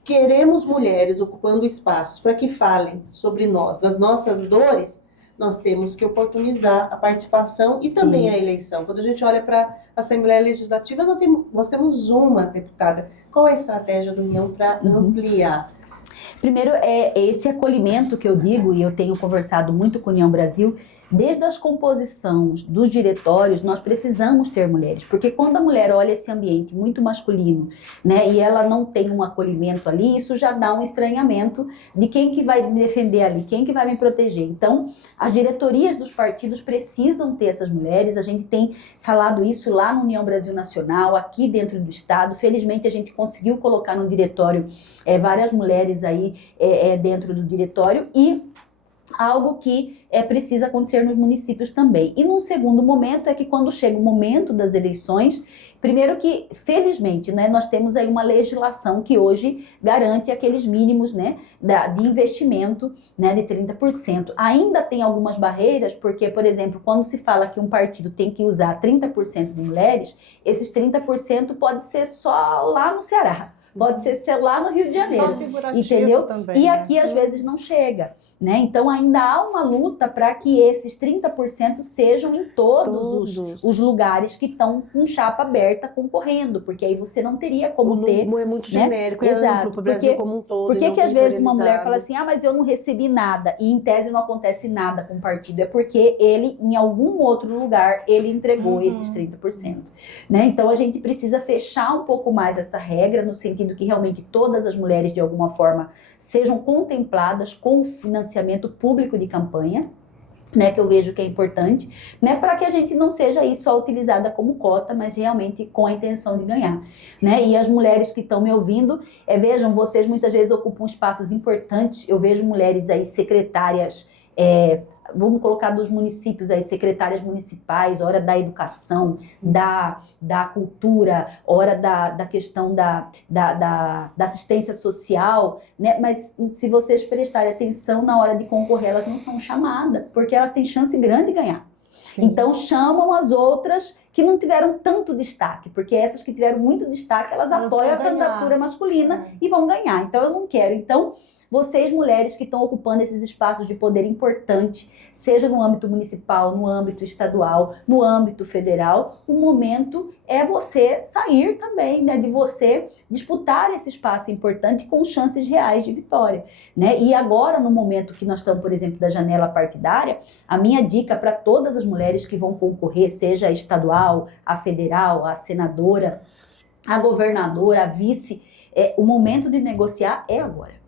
Queremos mulheres ocupando espaços para que falem sobre nós, das nossas dores, nós temos que oportunizar a participação e também a eleição. Quando a gente olha para a Assembleia Legislativa, nós temos uma deputada. Qual é a estratégia do União para ampliar? Primeiro, esse acolhimento que eu digo, e eu tenho conversado muito com a União Brasil, desde as composições dos diretórios, nós precisamos ter mulheres, porque quando a mulher olha esse ambiente muito masculino, né, e ela não tem um acolhimento ali, isso já dá um estranhamento de quem que vai me defender ali, quem que vai me proteger. Então, as diretorias dos partidos precisam ter essas mulheres, a gente tem falado isso lá no União Brasil Nacional, aqui dentro do estado, felizmente a gente conseguiu colocar no diretório várias mulheres aí dentro do diretório e algo que precisa acontecer nos municípios também. E num segundo momento é que quando chega o momento das eleições, primeiro que, felizmente, né, nós temos aí uma legislação que hoje garante aqueles mínimos, né, de investimento, né, de 30%. Ainda tem algumas barreiras, porque, por exemplo, quando se fala que um partido tem que usar 30% de mulheres, esses 30% pode ser só lá no Ceará. Pode ser lá no Rio de Janeiro, entendeu? Também, e aqui, às vezes, não chega, né? Então, ainda há uma luta para que esses 30% sejam em todos os lugares que estão com chapa aberta concorrendo, porque aí você não teria como ter... Não é muito né? genérico, é amplo para o Brasil como um todo. Por que às vezes uma mulher fala assim, mas eu não recebi nada, e em tese não acontece nada com o partido? É porque ele, em algum outro lugar, ele entregou esses 30%. Né? Então, a gente precisa fechar um pouco mais essa regra, no sentido que realmente todas as mulheres, de alguma forma, sejam contempladas com financiamento público de campanha. né, que eu vejo que é importante, né, para que a gente não seja aí só utilizada como cota, mas realmente com a intenção de ganhar, né, e as mulheres que estão me ouvindo, vejam, vocês muitas vezes ocupam espaços importantes, eu vejo mulheres aí secretárias, vamos colocar dos municípios aí, secretárias municipais, hora da educação, da cultura, hora da questão da assistência social, né? Mas se vocês prestarem atenção na hora de concorrer, elas não são chamadas, porque elas têm chance grande de ganhar. Sim. Então chamam as outras que não tiveram tanto destaque, porque essas que tiveram muito destaque, elas apoiam a candidatura masculina e vão ganhar. Então eu não quero. Então, vocês, mulheres que estão ocupando esses espaços de poder importante, seja no âmbito municipal, no âmbito estadual, no âmbito federal, o momento é você sair também, né, de você disputar esse espaço importante com chances reais de vitória, né? E agora, no momento que nós estamos, por exemplo, da janela partidária, a minha dica para todas as mulheres que vão concorrer, seja a estadual, a federal, a senadora, a governadora, a vice, o momento de negociar é agora.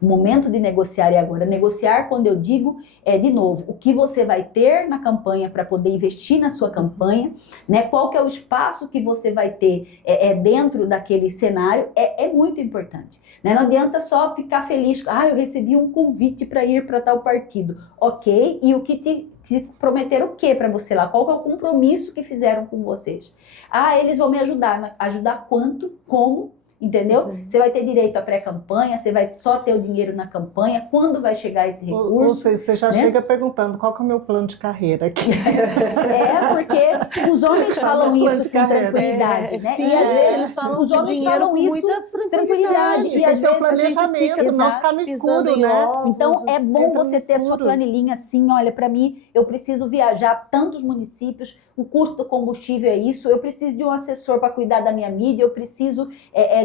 O momento de negociar é agora. Negociar, quando eu digo, de novo, o que você vai ter na campanha para poder investir na sua campanha, né? Qual que é o espaço que você vai ter dentro daquele cenário, é muito importante. Né? Não adianta só ficar feliz, eu recebi um convite para ir para tal partido. Ok, e o que te prometeram o que para você lá? Qual que é o compromisso que fizeram com vocês? Eles vão me ajudar. Ajudar quanto? Como? Entendeu? Você vai ter direito à pré-campanha, você vai só ter o dinheiro na campanha, quando vai chegar esse recurso? Ou seja, você já chega perguntando qual que é o meu plano de carreira aqui. Porque os homens falam isso com tranquilidade, né? Sim, e às vezes os homens falam isso com tranquilidade. E às vezes a gente fica não ficar no escuro, né? Então é bom você ter a sua planilhinha assim, olha, para mim, eu preciso viajar tantos municípios, o custo do combustível é isso, eu preciso de um assessor para cuidar da minha mídia, eu preciso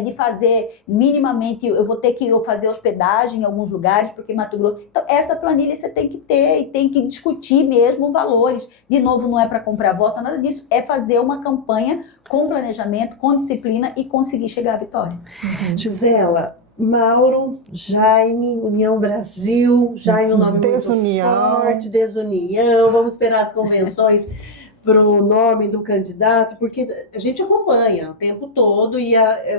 de fazer minimamente, eu vou ter que fazer hospedagem em alguns lugares, porque Mato Grosso... Então, essa planilha você tem que ter e tem que discutir mesmo valores. De novo, não é para comprar voto, nada disso, é fazer uma campanha com planejamento, com disciplina e conseguir chegar à vitória. Gisela, Mauro, Jaime, União Brasil, Jaime, um nome muito forte, Desunião, vamos esperar as convenções para o nome do candidato, porque a gente acompanha o tempo todo e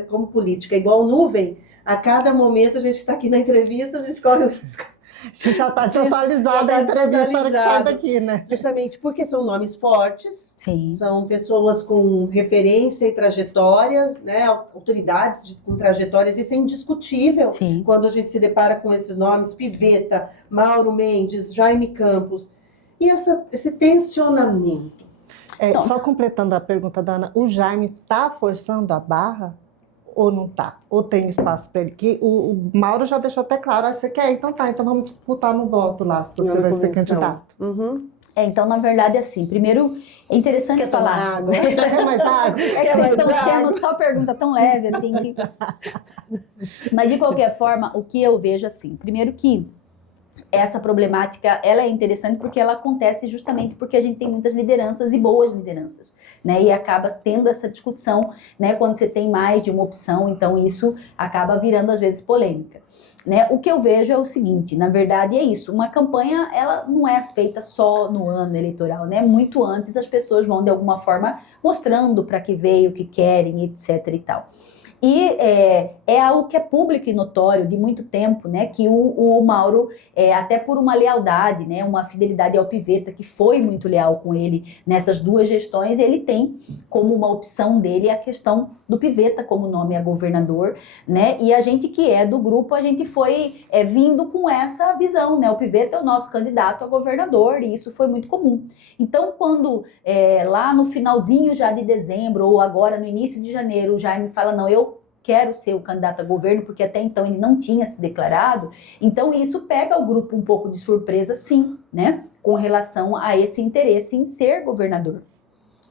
como política é igual nuvem, a cada momento a gente está aqui na entrevista, a gente corre o risco. A gente já está desatualizada a entrevista que sai daqui, né? Justamente porque são nomes fortes, Sim. São pessoas com referência e trajetórias, né? Autoridades com trajetórias, isso é indiscutível. Sim. Quando a gente se depara com esses nomes, Pivetta, Mauro Mendes, Jaime Campos, e esse tensionamento. Só completando a pergunta da Ana, o Jaime está forçando a barra ou não está? Ou tem espaço para ele? Que o Mauro já deixou até claro, você quer? Então tá, então vamos disputar no voto lá, se você vai ser candidato. Uhum. Então, na verdade, assim, primeiro é interessante falar. Água? Quer mais água? Que vocês estão sendo só pergunta tão leve, assim. Mas, de qualquer forma, o que eu vejo, assim, primeiro que essa problemática, ela é interessante porque ela acontece justamente porque a gente tem muitas lideranças e boas lideranças, né? E acaba tendo essa discussão, né? Quando você tem mais de uma opção, então isso acaba virando, às vezes, polêmica. Né? O que eu vejo é o seguinte, na verdade é isso, uma campanha ela não é feita só no ano eleitoral, né? Muito antes as pessoas vão de alguma forma mostrando para que veio, o que querem, etc e tal. E é algo que é público e notório de muito tempo, né, que o Mauro, até por uma lealdade, né, uma fidelidade ao Pivetta, que foi muito leal com ele nessas duas gestões, ele tem como uma opção dele a questão do Pivetta como nome a governador, né, e a gente que é do grupo, a gente foi vindo com essa visão, né, o Pivetta é o nosso candidato a governador, e isso foi muito comum. Então, quando lá no finalzinho já de dezembro, ou agora no início de janeiro, o Jaime fala, não, eu quero ser o candidato a governo, porque até então ele não tinha se declarado, então isso pega o grupo um pouco de surpresa, sim, né, com relação a esse interesse em ser governador.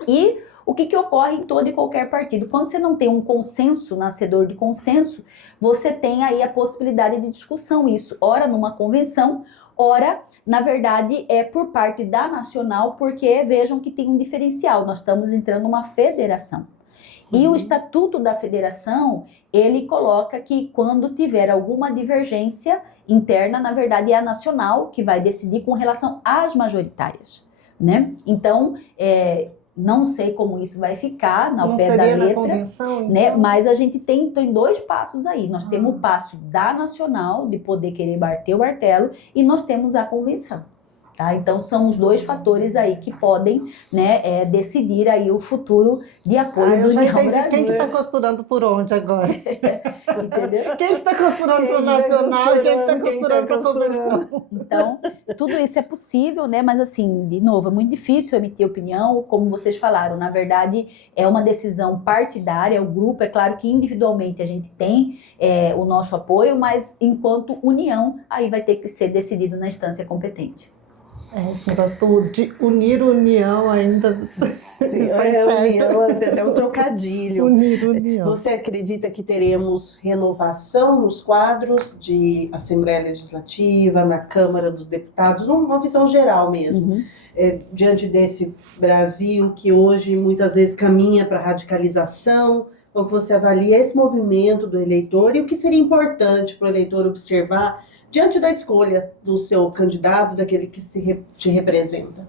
E o que ocorre em todo e qualquer partido? Quando você não tem um consenso, nascedor de consenso, você tem aí a possibilidade de discussão, isso, ora numa convenção, ora, na verdade, é por parte da nacional, porque vejam que tem um diferencial, nós estamos entrando numa federação. E o Estatuto da Federação, ele coloca que quando tiver alguma divergência interna, na verdade é a nacional que vai decidir com relação às majoritárias, né? Então, não sei como isso vai ficar ao pé da letra, convenção, então? né? Mas a gente tem 2 passos aí. Nós temos o passo da nacional, de poder querer bater o martelo, e nós temos a convenção. Tá? Então, são os 2 fatores aí que podem, né, decidir aí o futuro de apoio do União Brasil. Quem que está costurando por onde agora? Entendeu? Quem que está costurando para o nacional e quem que está costurando para a convenção? Então, tudo isso é possível, né? Mas assim, de novo, é muito difícil emitir opinião, como vocês falaram. Na verdade, é uma decisão partidária, o grupo, é claro que individualmente a gente tem o nosso apoio, mas enquanto união, aí vai ter que ser decidido na instância competente. Esse negócio de unir união ainda. Sim, união, até um trocadilho. Unir união. Você acredita que teremos renovação nos quadros de Assembleia Legislativa, na Câmara dos Deputados, uma visão geral mesmo, diante desse Brasil que hoje muitas vezes caminha para a radicalização? Como você avalia esse movimento do eleitor e o que seria importante para o eleitor observar diante da escolha do seu candidato, daquele que te representa?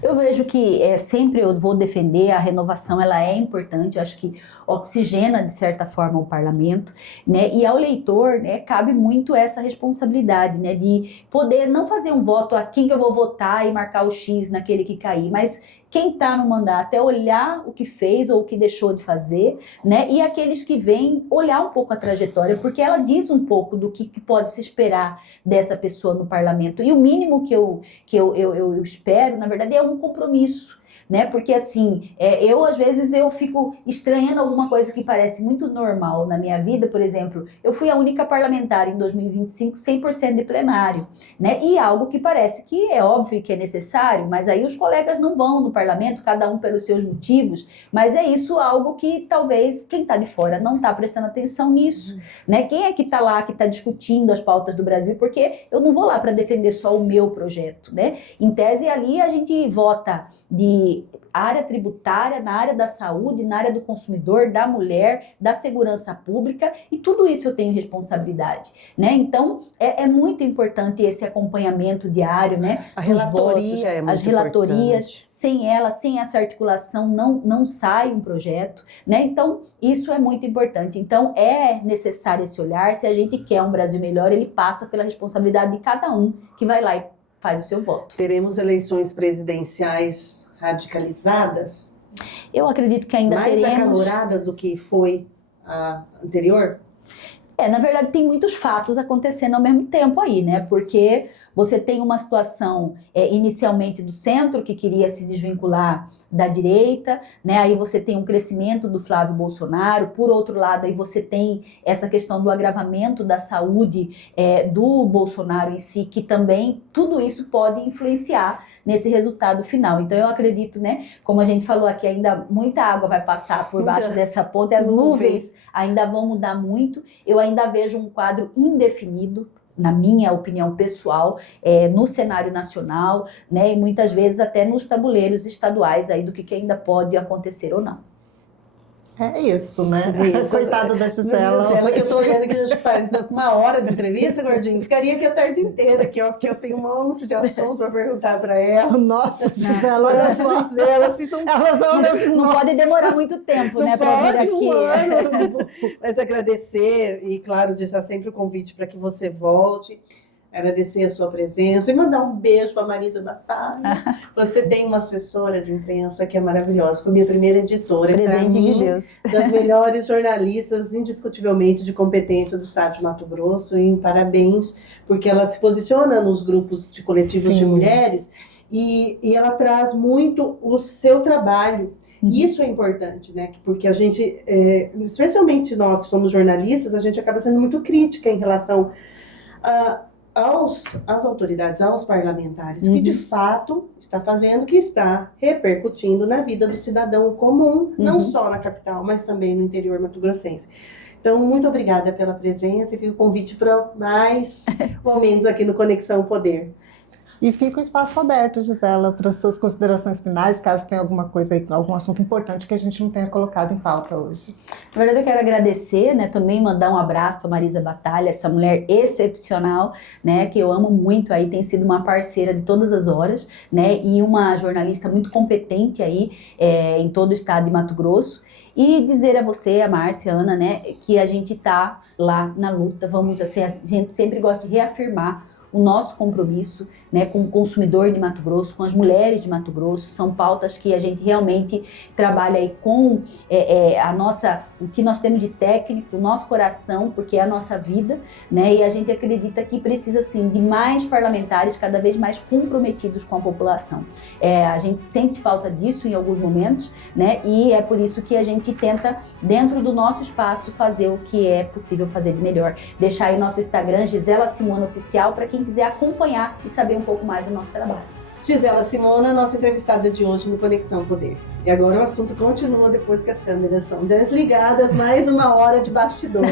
Eu vejo que sempre eu vou defender a renovação, ela é importante, eu acho que oxigena de certa forma o parlamento, né? E ao eleitor, né, cabe muito essa responsabilidade, né, de poder não fazer um voto a quem eu vou votar e marcar o X naquele que cair, mas quem está no mandato é olhar o que fez ou o que deixou de fazer, né? E aqueles que vêm olhar um pouco a trajetória, porque ela diz um pouco do que pode se esperar dessa pessoa no parlamento. E o mínimo que eu espero, na verdade, é um compromisso, né? Porque assim, às vezes eu fico estranhando alguma coisa que parece muito normal na minha vida. Por exemplo, eu fui a única parlamentar em 2025 100% de plenário, né? E algo que parece que é óbvio que é necessário, mas aí os colegas não vão no parlamento, cada um pelos seus motivos, mas é isso algo que talvez quem está de fora não está prestando atenção nisso, né? Quem é que está lá, que está discutindo as pautas do Brasil? Porque eu não vou lá para defender só o meu projeto, né? Em tese, ali a gente vota de área tributária, na área da saúde, na área do consumidor, da mulher, da segurança pública, e tudo isso eu tenho responsabilidade, né? Então, é muito importante esse acompanhamento diário, né? A dos relatoria votos, é muito as relatorias, importante. sem ela, sem essa articulação, não sai um projeto, né? Então, isso é muito importante. Então, é necessário esse olhar. Se a gente quer um Brasil melhor, ele passa pela responsabilidade de cada um que vai lá e faz o seu voto. Teremos eleições presidenciais radicalizadas? Eu acredito que ainda mais teremos... acaloradas do que foi a anterior? Na verdade, tem muitos fatos acontecendo ao mesmo tempo aí, né? Porque você tem uma situação inicialmente do centro, que queria se desvincular da direita, né? Aí você tem um crescimento do Flávio Bolsonaro. Por outro lado, aí você tem essa questão do agravamento da saúde do Bolsonaro em si, que também tudo isso pode influenciar nesse resultado final. Então eu acredito, né? Como a gente falou aqui, ainda muita água vai passar por baixo dessa ponte, as nuvens ainda vão mudar muito. Eu ainda vejo um quadro indefinido, na minha opinião pessoal, no cenário nacional, né, e muitas vezes até nos tabuleiros estaduais aí do que ainda pode acontecer ou não. É isso, né? Isso. Coitada da Gisela. Gisela, que eu tô olhando que a gente faz 1 hora de entrevista, Gordinho. Ficaria aqui a tarde inteira, aqui, ó, porque eu tenho um monte de assunto para perguntar para ela. Nossa, Gisela, olha só. Gisela, assim, não pode demorar muito tempo, né, para vir aqui. Mas agradecer e, claro, deixar sempre o convite para que você volte. Agradecer a sua presença e mandar um beijo para Marisa Batalha. Você tem uma assessora de imprensa que é maravilhosa, foi minha primeira editora. Presente de Deus. Das melhores jornalistas, indiscutivelmente, de competência do estado de Mato Grosso. E parabéns, porque ela se posiciona nos grupos de coletivos de mulheres e ela traz muito o seu trabalho. E isso é importante, né? Porque a gente, especialmente nós que somos jornalistas, a gente acaba sendo muito crítica em relação às autoridades, aos parlamentares, que de fato está fazendo, que está repercutindo na vida do cidadão comum, não só na capital, mas também no interior mato-grossense. Então, muito obrigada pela presença e fica o convite para mais momentos aqui no Conexão Poder. E fica o espaço aberto, Gisela, para as suas considerações finais, caso tenha alguma coisa aí, algum assunto importante que a gente não tenha colocado em pauta hoje. Na verdade, eu quero agradecer, né, também mandar um abraço para Marisa Batalha, essa mulher excepcional, né, que eu amo muito aí, tem sido uma parceira de todas as horas, né, e uma jornalista muito competente aí em todo o estado de Mato Grosso. E dizer a você, a Márcia, a Ana, né, que a gente tá lá na luta, vamos assim, a gente sempre gosta de reafirmar o nosso compromisso, né, com o consumidor de Mato Grosso, com as mulheres de Mato Grosso. São pautas que a gente realmente trabalha aí com o que nós temos de técnico, o nosso coração, porque é a nossa vida, né, e a gente acredita que precisa sim de mais parlamentares cada vez mais comprometidos com a população. A gente sente falta disso em alguns momentos, né, e é por isso que a gente tenta, dentro do nosso espaço, fazer o que é possível fazer de melhor. Deixar aí nosso Instagram, Gisela Simona Oficial, para quem quiser acompanhar e saber um pouco mais do nosso trabalho. Gisela Simona, nossa entrevistada de hoje no Conexão Poder. E agora o assunto continua depois que as câmeras são desligadas, mais uma hora de bastidor.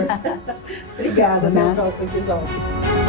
Obrigada, até o próximo episódio.